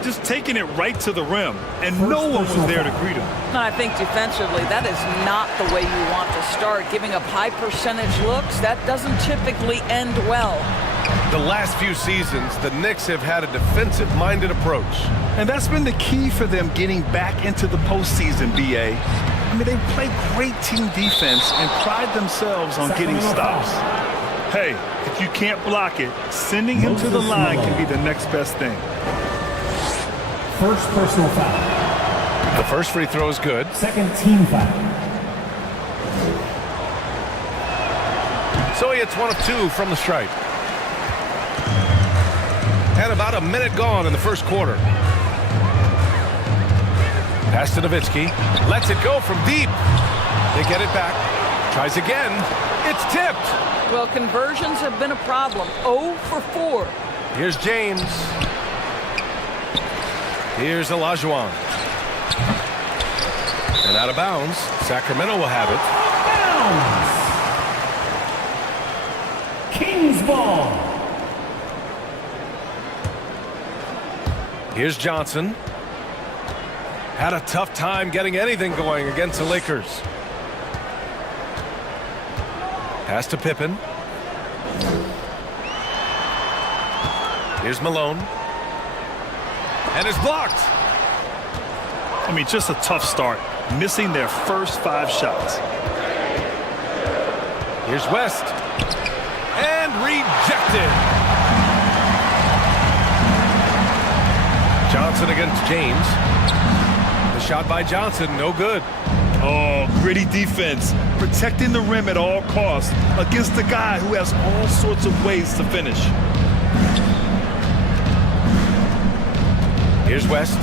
Just taking it right to the rim, and no one was there to greet him. I think defensively, that is not the way you want to start. Giving up high percentage looks, that doesn't typically end well. The last few seasons, the Knicks have had a defensive-minded approach. And that's been the key for them getting back into the postseason, B.A. I mean, they play great team defense and pride themselves on getting stops. Hey, if you can't block it, sending him to the line can be the next best thing. First personal foul. The first free throw is good. Second team foul. So he hits 1 of 2 from the stripe. And about a minute gone in the first quarter. Pass to Nowitzki. Lets it go from deep. They get it back. Tries again. It's tipped. Well, conversions have been a problem. 0 for 4. Here's James. Here's Olajuwon. And out of bounds. Sacramento will have it. Bounds. Kings ball. Here's Johnson. Had a tough time getting anything going against the Lakers. Pass to Pippen. Here's Malone. And it's blocked. I mean, just a tough start, missing their first 5 shots. Here's West. And rejected. Johnson against James. The shot by Johnson, no good. Oh, gritty defense, protecting the rim at all costs against a guy who has all sorts of ways to finish. Here's West.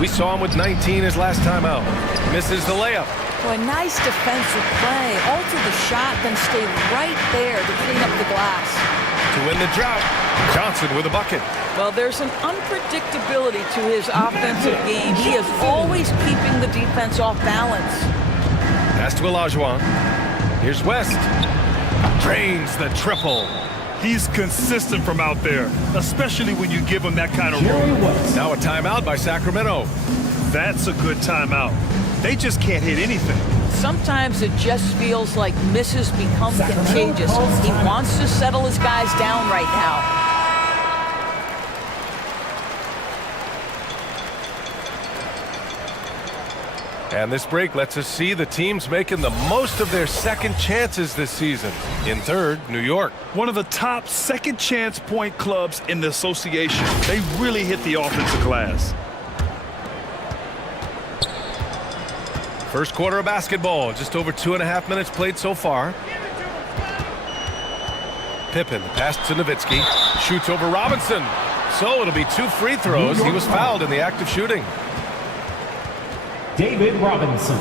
We saw him with 19 his last time out. Misses the layup. Well, a nice defensive play. Alter the shot, then stay right there to clean up the glass. To win the drought, Johnson with a bucket. Well, there's an unpredictability to his offensive game. He is always keeping the defense off balance. Pass to Olajuwon. Here's West. Drains the triple. He's consistent from out there, especially when you give him that kind of room. Now a timeout by Sacramento. That's a good timeout. They just can't hit anything. Sometimes it just feels like misses become contagious. He wants to settle his guys down right now. And this break lets us see the teams making the most of their second chances this season. In third, New York. One of the top second chance point clubs in the association. They really hit the offensive glass. First quarter of basketball, just over 2.5 minutes played so far. Pippen, pass to Nowitzki, shoots over Robinson. So it'll be 2 free throws. He was fouled in the act of shooting. David Robinson.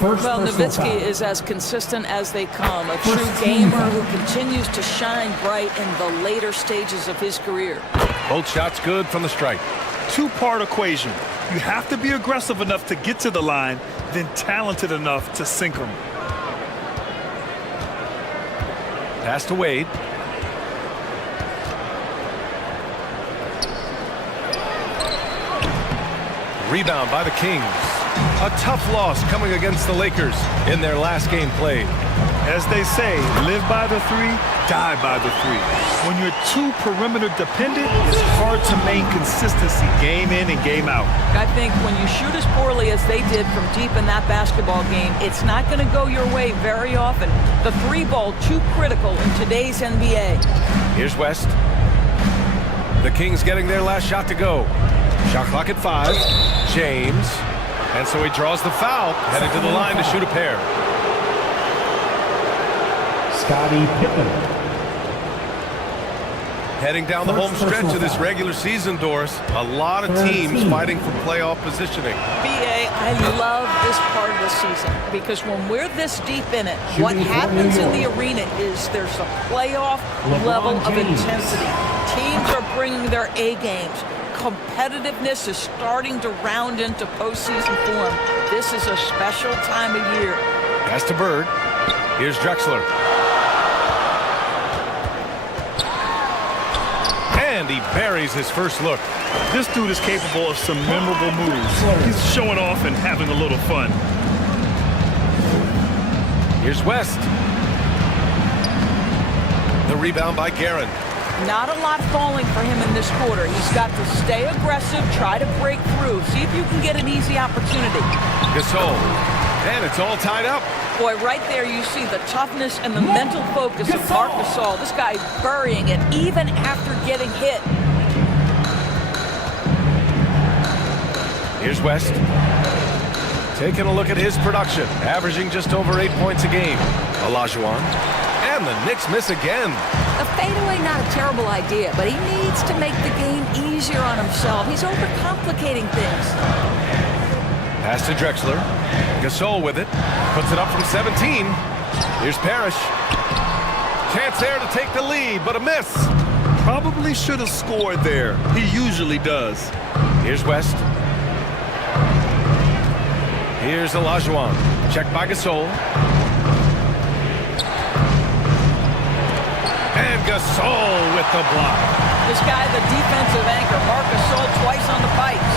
Well, Nowitzki is as consistent as they come, a true gamer who continues to shine bright in the later stages of his career. Both shots good from the stripe. Two-part equation. You have to be aggressive enough to get to the line, then talented enough to sink them. Pass to Wade. Rebound by the Kings. A tough loss coming against the Lakers in their last game played. As they say, live by the three, die by the three. When you're too perimeter dependent, it's hard to maintain consistency game in and game out. I think when you shoot as poorly as they did from deep in that basketball game, it's not going to go your way very often. The three ball too critical in today's NBA. Here's West. The Kings getting their last shot to go. Shot clock at 5. James. And so he draws the foul, headed to the line to shoot a pair. Scottie Pippen. Heading down the home stretch of this regular season, Doris. A lot of teams fighting for playoff positioning. B.A., I love this part of the season because when we're this deep in it, what happens in the arena is there's a playoff level of intensity. Teams are bringing their A games. Competitiveness is starting to round into postseason form. This is a special time of year. Pass to Bird. Here's Drexler. And he buries his first look. This dude is capable of some memorable moves. He's showing off and having a little fun. Here's West. The rebound by Guerin. Not a lot falling for him in this quarter. He's got to stay aggressive, try to break through, see if you can get an easy opportunity. Gasol. And it's all tied up. Boy, right there you see the toughness and the mental focus of Marc Gasol. This guy's burying it even after getting hit. Here's West. Taking a look at his production, averaging just over 8 points a game. Olajuwon. And the Knicks miss again. A fadeaway, not a terrible idea, but he needs to make the game easier on himself. He's overcomplicating things. Pass to Drexler. Gasol with it. Puts it up from 17. Here's Parrish. Chance there to take the lead, but a miss. Probably should have scored there. He usually does. Here's West. Here's Olajuwon. Checked by Gasol. And Gasol with the block. This guy, the defensive anchor, Marc Gasol, twice on the pipes.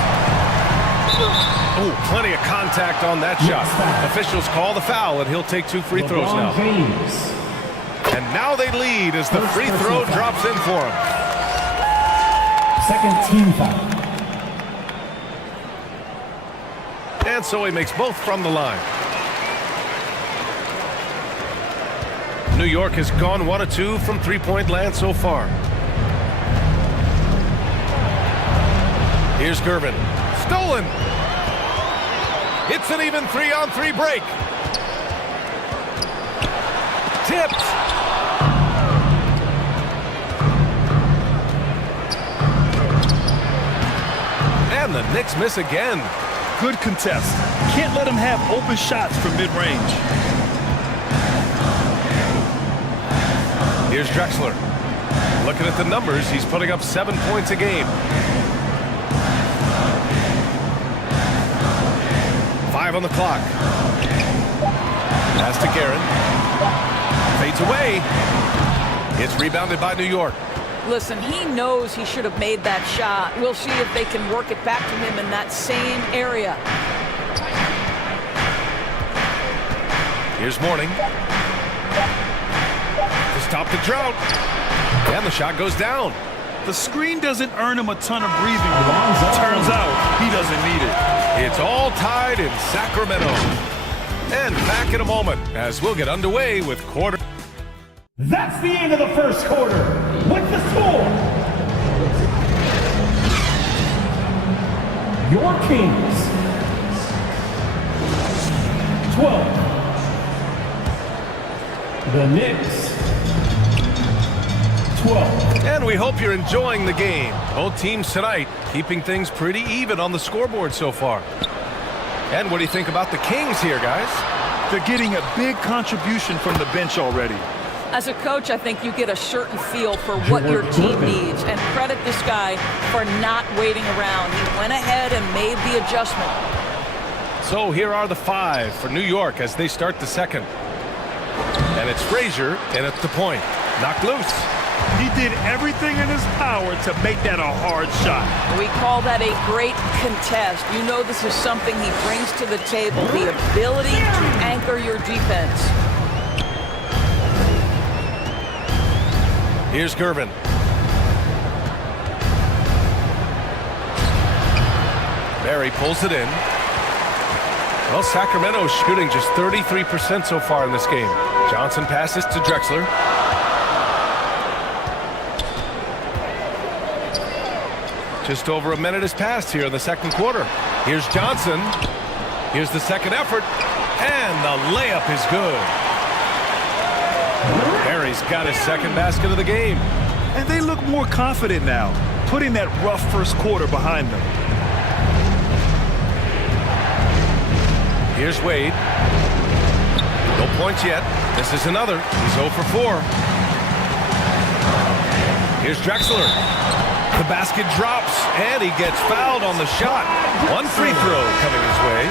Oh, plenty of contact on that shot. Officials call the foul, and he'll take 2 free throws now. And now they lead as the free throw drops in for him. Second team foul. And so he makes both from the line. New York has gone 1 of 2 from three-point land so far. Here's Gervin. Stolen. It's an even 3-on-3 break. Tipped. And the Knicks miss again. Good contest. Can't let him have open shots from mid-range. Here's Drexler. Looking at the numbers, he's putting up 7 points a game. 5 on the clock. Pass to Guerin. Fades away. It's rebounded by New York. Listen, he knows he should have made that shot. We'll see if they can work it back to him in that same area. Here's Mourning. To stop the drought. And the shot goes down. The screen doesn't earn him a ton of breathing room. Turns out he doesn't need it. It's all tied in Sacramento. And back in a moment as we'll get underway with quarter. That's the end of the first quarter. With the score, your Kings 12. The Knicks 12. And we hope you're enjoying the game. Both teams tonight keeping things pretty even on the scoreboard so far. And what do you think about the Kings here, guys? They're getting a big contribution from the bench already. As a coach, I think you get a certain feel for what your team needs, and credit this guy for not waiting around. He went ahead and made the adjustment. So here are the 5 for New York as they start the second. And it's Frazier in at the point. Knocked loose. He did everything in his power to make that a hard shot. We call that a great contest. You know this is something he brings to the table, the ability to anchor your defense. Here's Gervin. Barry pulls it in. Well, Sacramento's shooting just 33% so far in this game. Johnson passes to Drexler. Just over a minute has passed here in the second quarter. Here's Johnson. Here's the second effort. And the layup is good. Barry's got his second basket of the game. And they look more confident now, putting that rough first quarter behind them. Here's Wade. No points yet. This is another. He's 0 for 4. Here's Drexler. The basket drops, and he gets fouled on the shot. One free throw coming his way.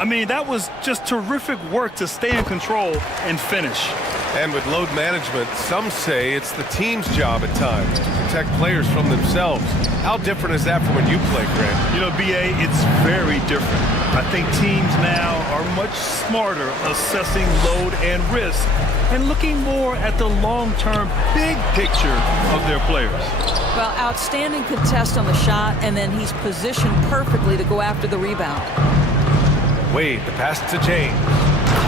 I mean, that was just terrific work to stay in control and finish. And with load management, some say it's the team's job at times to protect players from themselves. How different is that from when you play, Grant? You know, BA, it's very different. I think teams now are much smarter assessing load and risk and looking more at the long-term big picture of their players. Well, outstanding contest on the shot, and then he's positioned perfectly to go after the rebound. Wade, the pass to James.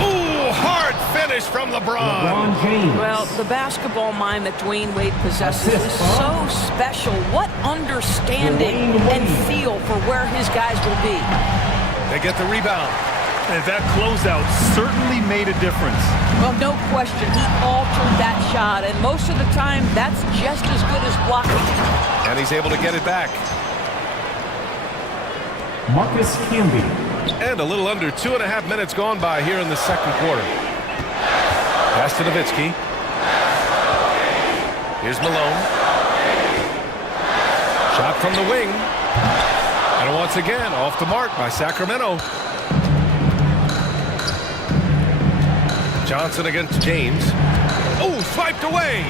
Ooh, hard finish from LeBron James. Well, the basketball mind that Dwayne Wade possesses is so special. What understanding and feel for where his guys will be. They get the rebound. And that closeout certainly made a difference. Well, no question. He altered that shot, and most of the time, that's just as good as blocking. And he's able to get it back. Marcus Camby. And a little under 2.5 minutes gone by here in the second quarter. Pass to Nowitzki. Here's Malone. Shot from the wing. And once again, off the mark by Sacramento. Johnson against James. Oh, swiped away.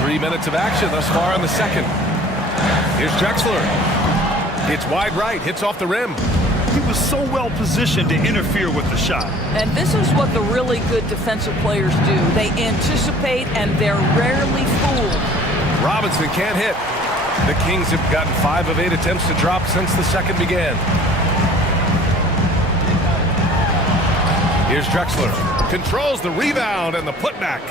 Three minutes of action thus far in the second. Here's Drexler. It's wide right, hits off the rim. He was so well positioned to interfere with the shot. And this is what the really good defensive players do. They anticipate, and they're rarely fooled. Robinson can't hit. The Kings have gotten 5 of 8 attempts to drop since the second began. Here's Drexler. Controls the rebound and the putback.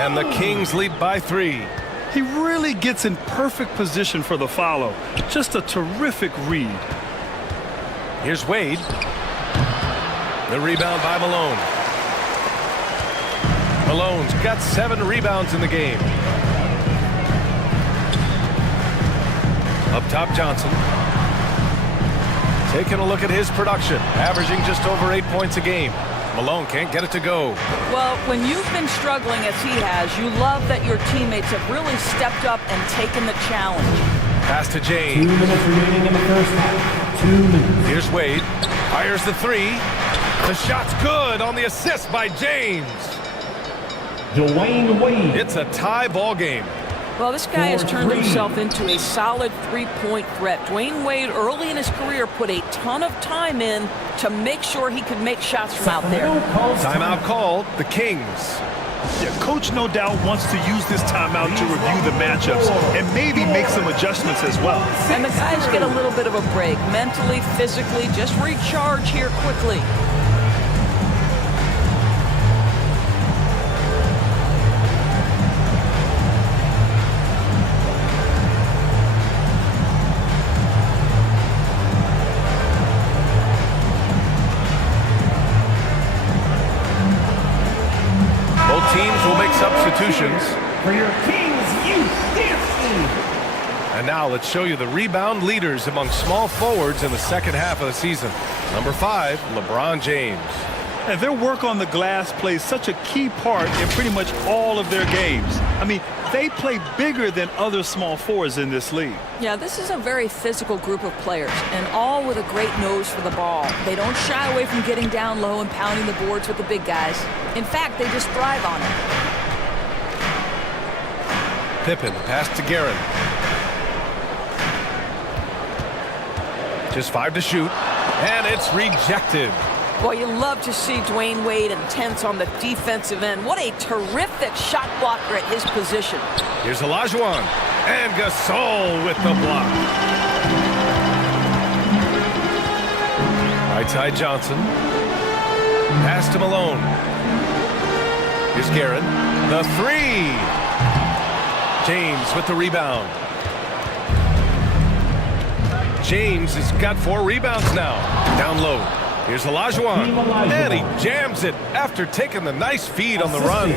And the Kings lead by 3. He really gets in perfect position for the follow. Just a terrific read. Here's Wade. The rebound by Malone. Malone's got 7 rebounds in the game. Up top, Johnson. Taking a look at his production, averaging just over 8 points a game. Malone can't get it to go. Well, when you've been struggling as he has, you love that your teammates have really stepped up and taken the challenge. Pass to James. 2 minutes remaining in the first half. 2 minutes. Here's Wade. Fires the 3. The shot's good on the assist by James. Dwayne Wade. It's a tie ball game. Well, this guy has turned himself into a solid three-point threat. Dwayne Wade, early in his career, put a ton of time in to make sure he could make shots from out there. Timeout called. The Kings. Yeah, Coach no doubt wants to use this timeout to review the matchups and maybe make some adjustments as well. And the guys get a little bit of a break, mentally, physically, just recharge here quickly. Teams will make substitutions. for your Kings Youth Dance Team. And now let's show you the rebound leaders among small forwards in the second half of the season. Number 5, LeBron James. And their work on the glass plays such a key part in pretty much all of their games. I mean, they play bigger than other small forwards in this league. Yeah, this is a very physical group of players, and all with a great nose for the ball. They don't shy away from getting down low and pounding the boards with the big guys. In fact, they just thrive on it. Pippen, pass to Guerin. Just 5 to shoot, and it's rejected. Boy, you love to see Dwayne Wade intense on the defensive end. What a terrific shot blocker at his position. Here's Olajuwon, and Gasol with the block. Right side Johnson. Pass to Malone. Here's Guerin. The 3. James with the rebound. James has got 4 rebounds now. Down low. Here's Olajuwon. And he jams it after taking the nice feed on the run.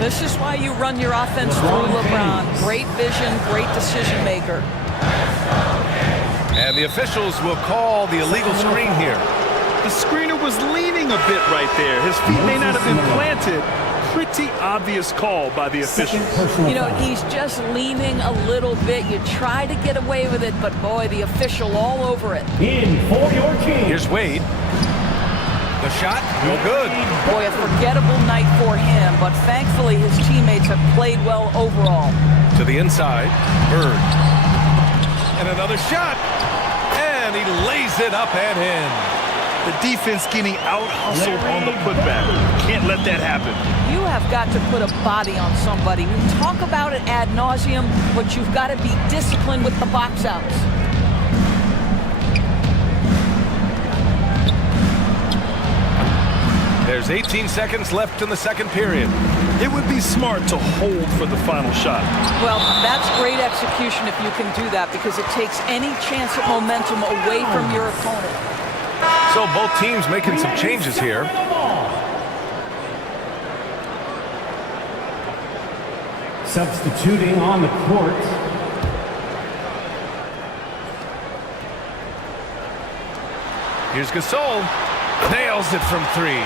This is why you run your offense through LeBron. Great vision, great decision maker. And the officials will call the illegal screen here. The screener was leaning a bit right there. His feet may not have been planted. Pretty obvious call by the officials. You know, he's just leaning a little bit. You try to get away with it, but boy, the official all over it. In for your team. Here's Wade. The shot, no good. Boy, a forgettable night for him, but thankfully his teammates have played well overall. To the inside, Bird. And another shot. And he lays it up and in. The defense getting out-hustled on the putback. Can't let that happen. You have got to put a body on somebody. We talk about it ad nauseum, but you've got to be disciplined with the box outs. There's 18 seconds left in the second period. It would be smart to hold for the final shot. Well, that's great execution if you can do that, because it takes any chance at momentum away from your opponent. So both teams making some changes here. Substituting on the court. Here's Gasol. Nails it from 3.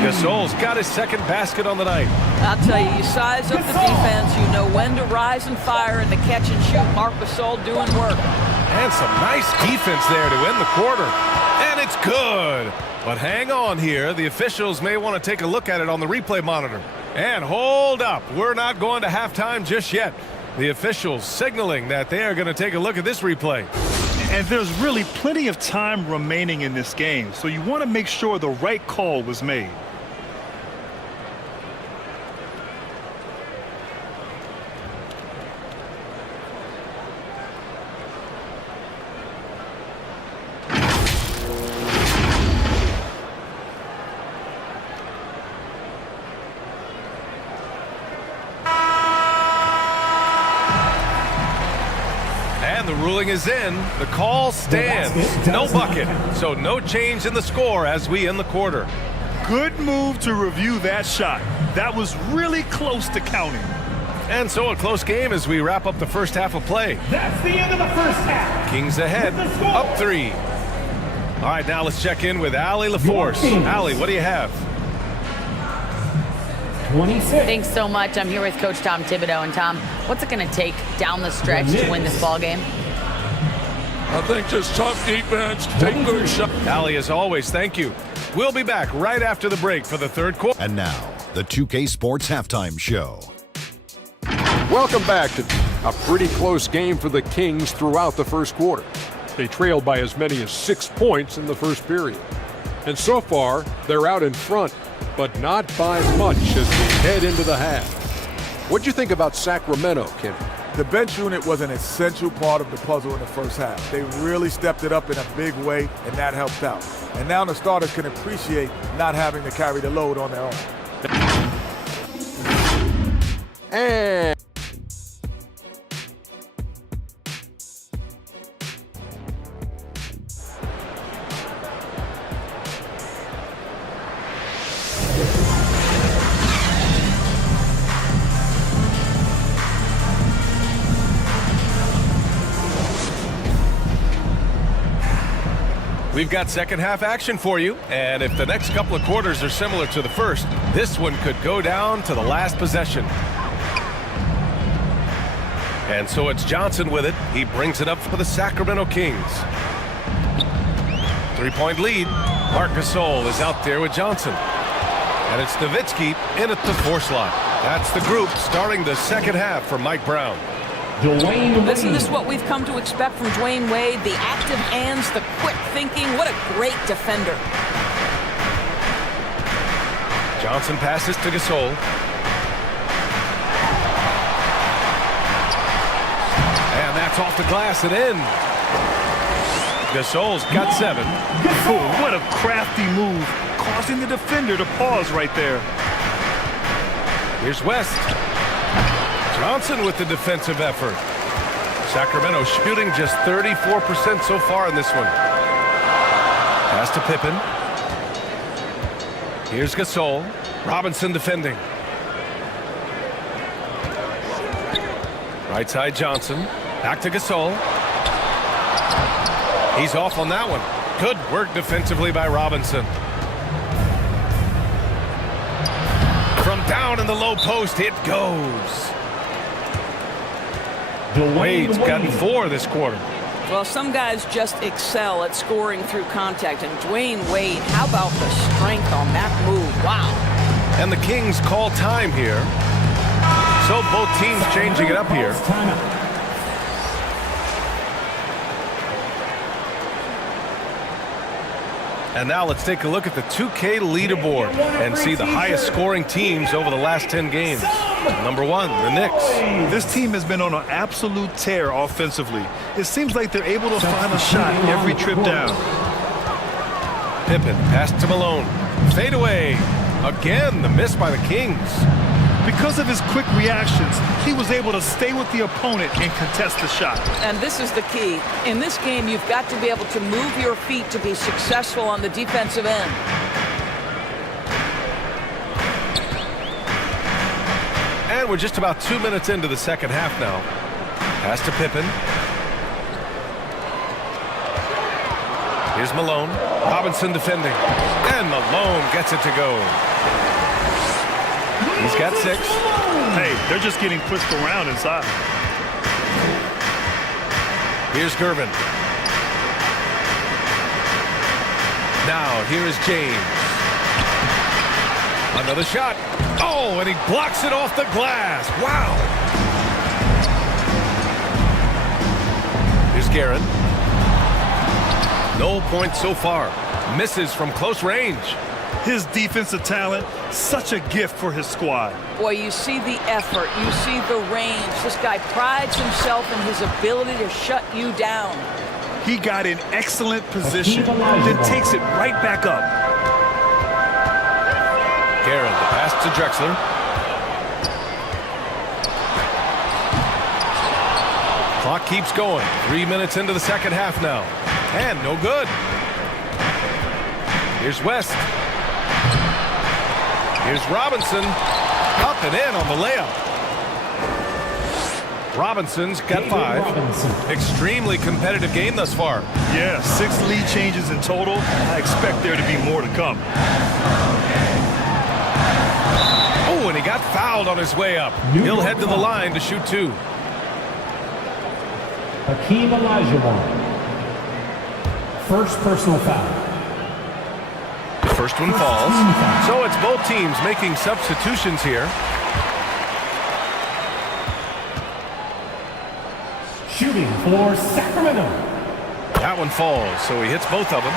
Gasol's got his second basket on the night. I'll tell you, you size up the defense, you know when to rise and fire, and the catch and shoot. Marc Gasol doing work. And some nice defense there to end the quarter. And it's good. But hang on here. The officials may want to take a look at it on the replay monitor. And hold up. We're not going to halftime just yet. The officials signaling that they are going to take a look at this replay. And there's really plenty of time remaining in this game, so you want to make sure the right call was made. And the ruling is in. The call stands. No bucket. So no change in the score as we end the quarter. Good move to review that shot. That was really close to counting. And so a close game as we wrap up the first half of play. That's the end of the first half. Kings ahead, up 3. All right, now let's check in with Allie LaForce. Allie, what do you have? 26. Thanks so much. I'm here with Coach Tom Thibodeau. And Tom, what's it going to take down the stretch to win this ball game? I think just tough defense, take good shots. Allie, as always, thank you. We'll be back right after the break for the third quarter. And now, the 2K Sports Halftime Show. Welcome back to a pretty close game for the Kings throughout the first quarter. They trailed by as many as 6 points in the first period. And so far, they're out in front, but not by much as we head into the half. What'd you think about Sacramento, Kim? The bench unit was an essential part of the puzzle in the first half. They really stepped it up in a big way, and that helped out. And now the starters can appreciate not having to carry the load on their own. And We've got second half action for you, and if the next couple of quarters are similar to the first, this one could go down to the last possession. And so it's Johnson with it. He brings it up for the Sacramento Kings. 3-point lead. Marc Gasol is out there with Johnson. And it's Nowitzki in at the 4 slot. That's the group starting the second half for Mike Brown. Isn't this what we've come to expect from Dwayne Wade? The active hands, the quick thinking. What a great defender. Johnson passes to Gasol. And that's off the glass and in. Gasol's got 7. Oh, what a crafty move, causing the defender to pause right there. Here's West. Johnson with the defensive effort. Sacramento shooting just 34% so far in this one. Pass to Pippen. Here's Gasol. Robinson defending. Right side Johnson. Back to Gasol. He's off on that one. Good work defensively by Robinson. From down in the low post, it goes. Wade's gotten 4 this quarter. Well, some guys just excel at scoring through contact, and Dwayne Wade, how about the strength on that move? Wow. And the Kings call time here. So both teams changing it up here. And now let's take a look at the 2K leaderboard and see the highest scoring teams over the last 10 games. Number 1, the Knicks. This team has been on an absolute tear offensively. It seems like they're able to find a shot every trip down. Pippen, pass to Malone. Fade away. Again, the miss by the Kings. Because of his quick reactions, he was able to stay with the opponent and contest the shot. And this is the key. In this game, you've got to be able to move your feet to be successful on the defensive end. And we're just about 2 minutes into the second half now. Pass to Pippen. Here's Malone. Robinson defending. And Malone gets it to go. He's got 6. Hey, they're just getting pushed around inside. Here's Gervin. Now, here is James. Another shot. Oh, and he blocks it off the glass. Wow. Here's Guerin. No points so far. Misses from close range. His defensive talent, such a gift for his squad. Boy, you see the effort, you see the range. This guy prides himself in his ability to shut you down. He got in excellent position, then takes it right back up. Guerin, the pass to Drexler. Clock keeps going. 3 minutes into the second half now. And no good. Here's West. Here's Robinson. Up and in on the layup. Robinson's got 5. Extremely competitive game thus far. Yeah, 6 lead changes in total. I expect there to be more to come. Oh, and he got fouled on his way up. He'll head to the line to shoot 2. Hakeem Olajuwon. First personal foul. First one falls. So it's both teams making substitutions here. Shooting for Sacramento. That one falls, so he hits both of them.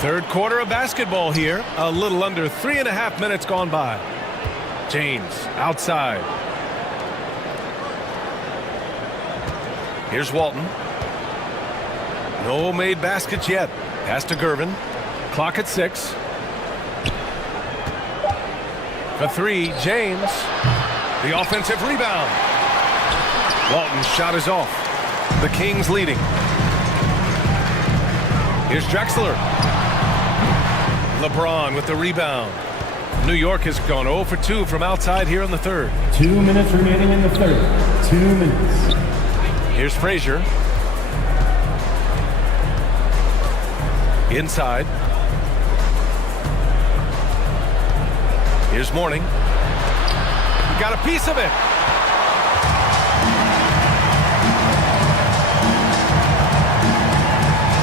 Third quarter of basketball here. A little under 3.5 minutes gone by. James outside. Here's Walton. No made baskets yet. Pass to Gervin. Clock at 6. For 3, James. The offensive rebound. Walton's shot is off. The Kings leading. Here's Drexler. LeBron with the rebound. New York has gone 0 for 2 from outside here in the third. 2 minutes remaining in the third. 2 minutes. Here's Frazier. Inside. Here's Mourning. He got a piece of it.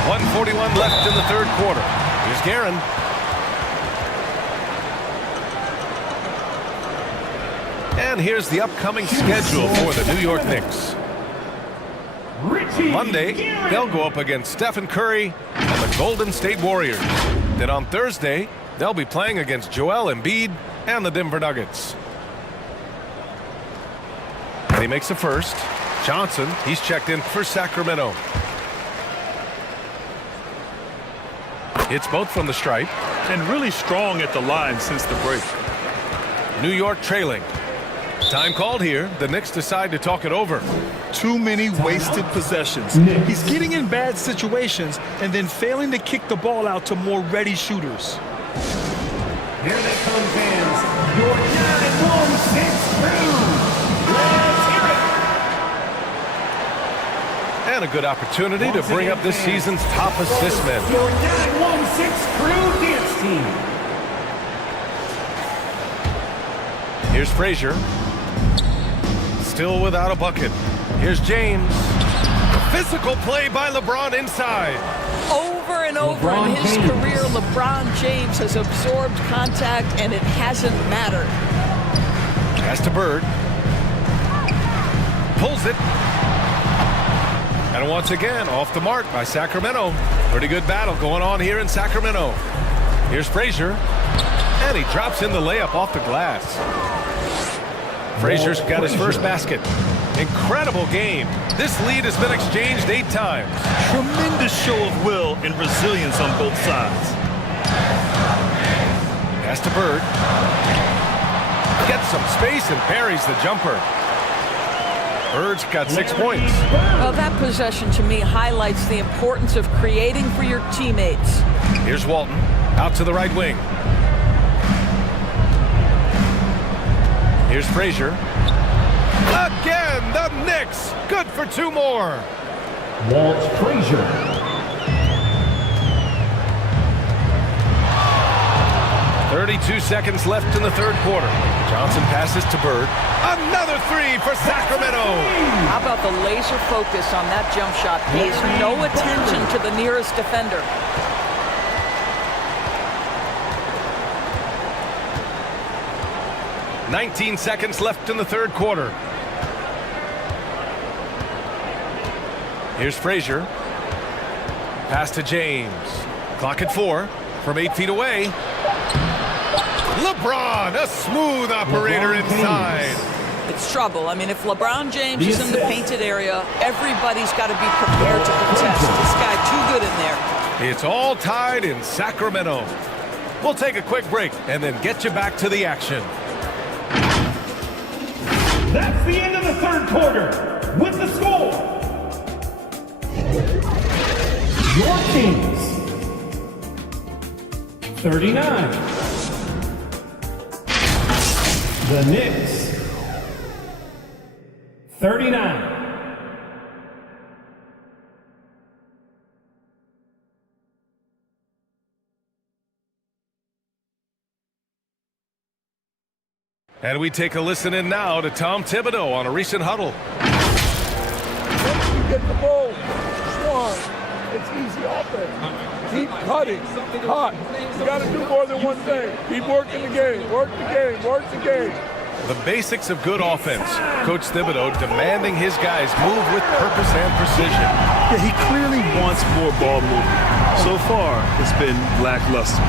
.141 left in the third quarter. Here's Guerin. And here's the upcoming schedule for the New York Knicks. Monday, they'll go up against Stephen Curry and the Golden State Warriors. Then on Thursday, they'll be playing against Joel Embiid and the Denver Nuggets. And he makes a first. Johnson, he's checked in for Sacramento. Hits both from the stripe. And really strong at the line since the break. New York trailing. Time called here. The Knicks decide to talk it over. Too many wasted possessions. He's getting in bad situations and then failing to kick the ball out to more ready shooters. Here they come, fans. Your 9-1-6 crew. Let's hear it. And a good opportunity to bring up this season's top assist men. Your 9-1-6 crew dance team. Here's Frazier. Still without a bucket. Here's James. Physical play by LeBron inside. Over and over in his career, LeBron James has absorbed contact, and it hasn't mattered. Pass to Bird. Pulls it. And once again, off the mark by Sacramento. Pretty good battle going on here in Sacramento. Here's Frazier. And he drops in the layup off the glass. Frazier's got his first basket. Incredible game. This lead has been exchanged 8 times. Tremendous show of will and resilience on both sides. Pass to Bird. Gets some space and parries the jumper. Bird's got 6 points. Well, that possession to me highlights the importance of creating for your teammates. Here's Walton. Out to the right wing. Here's Frazier. Again, the Knicks. Good for 2 more. Walt Frazier. .32 seconds left in the third quarter. Johnson passes to Bird. Another 3 for Sacramento. How about the laser focus on that jump shot? Pays no attention to the nearest defender. .19 seconds left in the third quarter. Here's Frazier. Pass to James. Clock at 4 from 8 feet away. LeBron, a smooth operator inside. It's trouble. I mean, if LeBron James is in the painted area, everybody's got to be prepared to contest. This guy too good in there. It's all tied in Sacramento. We'll take a quick break and then get you back to the action. That's the end of the third quarter. With the score, your Kings 39. The Knicks 39. And we take a listen in now to Tom Thibodeau on a recent huddle. Once you get the ball, Swan, it's easy offense. Keep cutting, hot. You got to do more than one thing. Keep working the game, work the game, work the game. The basics of good offense. Coach Thibodeau demanding his guys move with purpose and precision. Yeah, he clearly wants more ball movement. So far, it's been lackluster.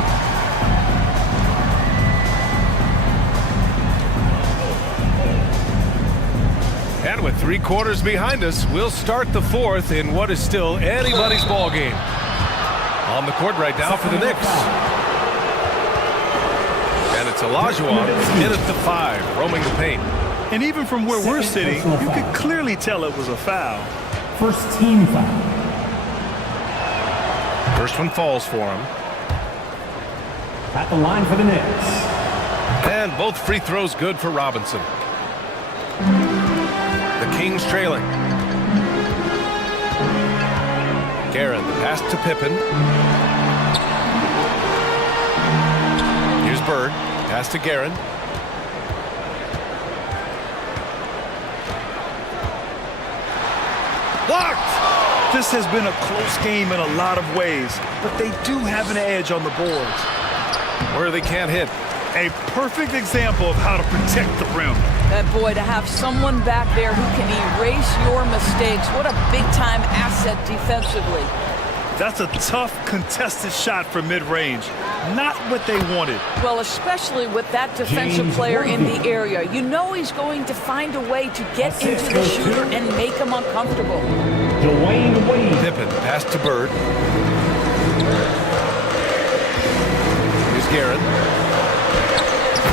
And with 3 quarters behind us, we'll start the fourth in what is still anybody's ball game. On the court right now for the Knicks. And it's Olajuwon in at the 5, roaming the paint. And even from where we're sitting, you could clearly tell it was a foul. First team foul. First one falls for him. At the line for the Knicks. And both free throws good for Robinson. The Kings trailing. Guerin, the pass to Pippen. Bird. Pass to Guerin. Blocked! This has been a close game in a lot of ways, but they do have an edge on the boards. Worthy can't hit. A perfect example of how to protect the rim. And boy, to have someone back there who can erase your mistakes, what a big-time asset defensively. That's a tough, contested shot from mid-range. Not what they wanted. Well, especially with that defensive player in the area. You know he's going to find a way to get into the shooter and make him uncomfortable. Dwayne Wade. Pippen, pass to Bird. Here's Guerin.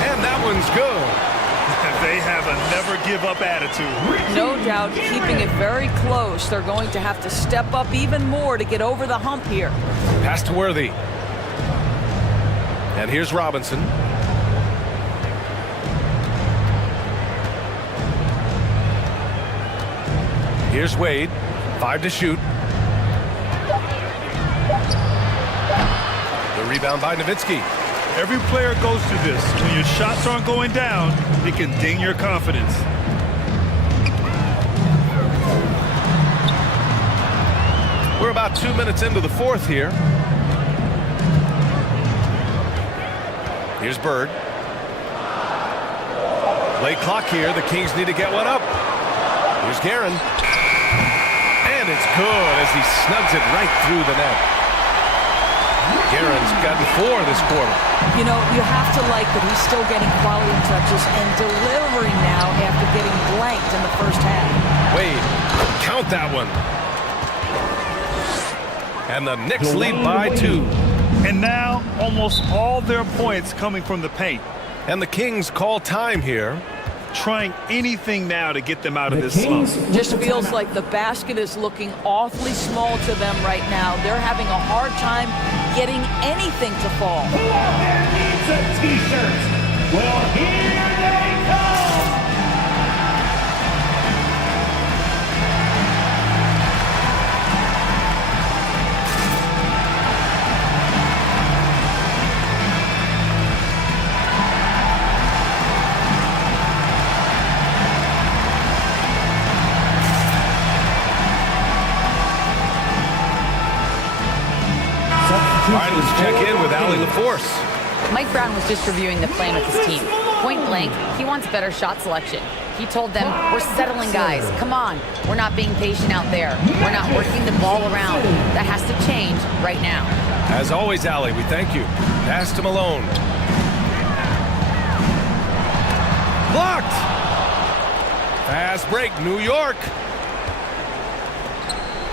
And that one's good. They have a never-give-up attitude. No doubt, keeping it very close. They're going to have to step up even more to get over the hump here. Pass to Worthy. And here's Robinson. Here's Wade. 5 to shoot. The rebound by Nowitzki. Every player goes through this. When your shots aren't going down, it can ding your confidence. We're about 2 minutes into the fourth here. Here's Bird. Late clock here. The Kings need to get one up. Here's Guerin. And it's good as he snugs it right through the net. Guerin's gotten 4 this quarter. You know, you have to like that he's still getting quality touches and delivering now after getting blanked in the first half. Wade, count that one. And the Knicks lead by 2. And now, almost all their points coming from the paint. And the Kings call time here. Trying anything now to get them out of this slump. Just feels like the basket is looking awfully small to them right now. They're having a hard time getting anything to fall. Who out there needs a t-shirt? Well, here they come! All right, let's check in with Allie LaForce. Mike Brown was just reviewing the plan with his team. Point blank, he wants better shot selection. He told them, we're settling guys. Come on. We're not being patient out there. We're not working the ball around. That has to change right now. As always, Allie, we thank you. Pass to Malone. Blocked. Fast break, New York.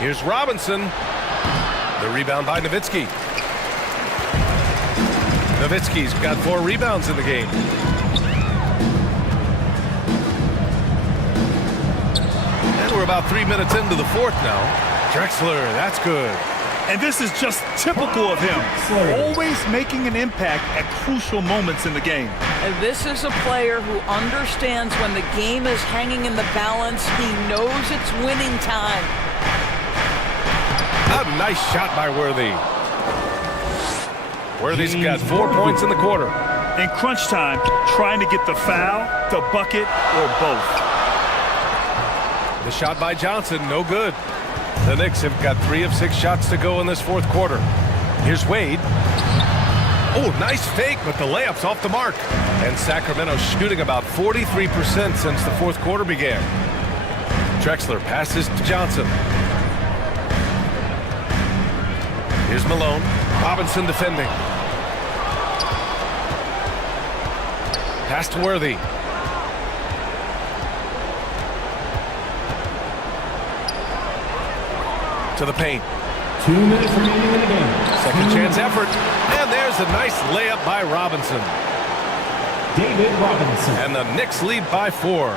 Here's Robinson. The rebound by Nowitzki. Nowitzki's got 4 rebounds in the game. And we're about 3 minutes into the fourth now. Drexler, that's good. And this is just typical of him. Always making an impact at crucial moments in the game. And this is a player who understands when the game is hanging in the balance. He knows it's winning time. A nice shot by Worthy. Worthy's got 4 points in the quarter. In crunch time, trying to get the foul, the bucket, or both. The shot by Johnson, no good. The Knicks have got 3 of 6 shots to go in this fourth quarter. Here's Wade. Oh, nice fake, but the layup's off the mark. And Sacramento shooting about 43% since the fourth quarter began. Drexler passes to Johnson. Here's Malone. Robinson defending. Pass to Worthy. To the paint. 2 minutes remaining in the game. Second chance effort. And there's a nice layup by Robinson. David Robinson. And the Knicks lead by 4.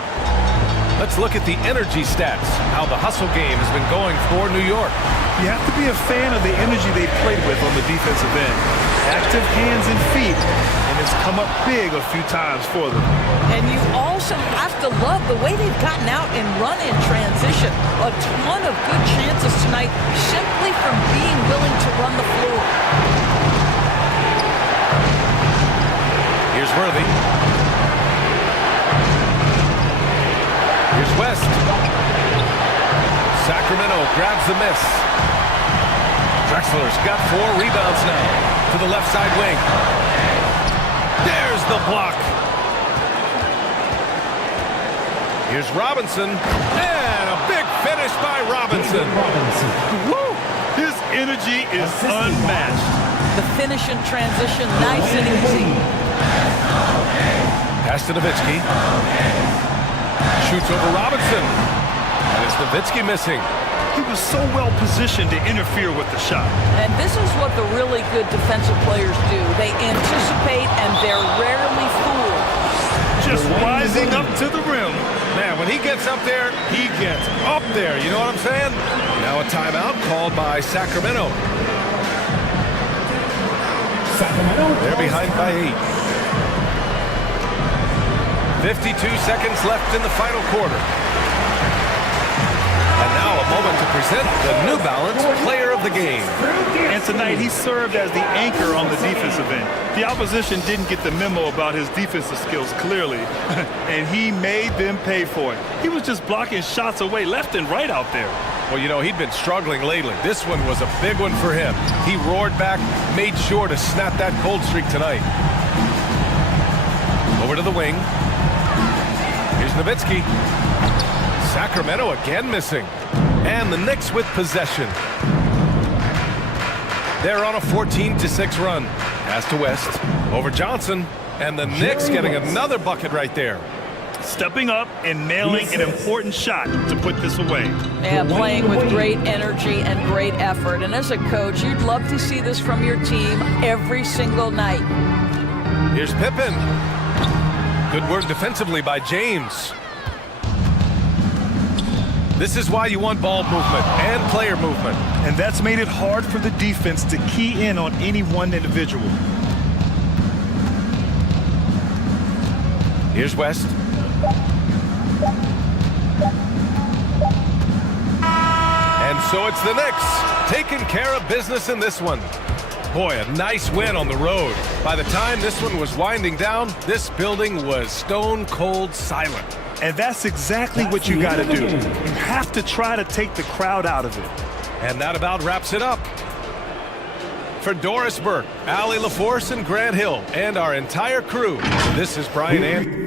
Let's look at the energy stats. How the hustle game has been going for New York. You have to be a fan of the energy they played with on the defensive end. Active hands and feet, and it's come up big a few times for them. And you also have to love the way they've gotten out and run in transition. A ton of good chances tonight simply from being willing to run the floor. Here's Worthy. Here's West. Sacramento grabs the miss. Drexler's got 4 rebounds now to the left side wing. There's the block. Here's Robinson. And a big finish by Robinson. Woo! His energy is unmatched. The finish in transition, nice and easy. Pass to Nowitzki. Shoots over Robinson. And it's Nowitzki missing. He was so well positioned to interfere with the shot. And this is what the really good defensive players do. They anticipate and they're rarely fooled. Just rising up to the rim. Man, when he gets up there, he gets up there. You know what I'm saying? Now a timeout called by Sacramento. They're behind by 8. 52 seconds left in the final quarter. And now a moment to present the New Balance Player of the Game. And tonight he served as the anchor on the defensive end. The opposition didn't get the memo about his defensive skills clearly, and he made them pay for it. He was just blocking shots away left and right out there. Well, you know, he'd been struggling lately. This one was a big one for him. He roared back, made sure to snap that cold streak tonight. Over to the wing. Here's Nowitzki. Sacramento again missing. And the Knicks with possession. They're on a 14-6 run. Pass to West. Over Johnson. And the Knicks getting another bucket right there. Stepping up and nailing an important shot to put this away. Yeah, playing with great energy and great effort. And as a coach, you'd love to see this from your team every single night. Here's Pippen. Good work defensively by James. This is why you want ball movement and player movement. And that's made it hard for the defense to key in on any one individual. Here's West. And so it's the Knicks taking care of business in this one. Boy, a nice win on the road. By the time this one was winding down, this building was stone cold silent. And that's exactly what you got to do. You have to try to take the crowd out of it. And that about wraps it up. For Doris Burke, Allie LaForce, and Grant Hill, and our entire crew, this is Brian Anderson.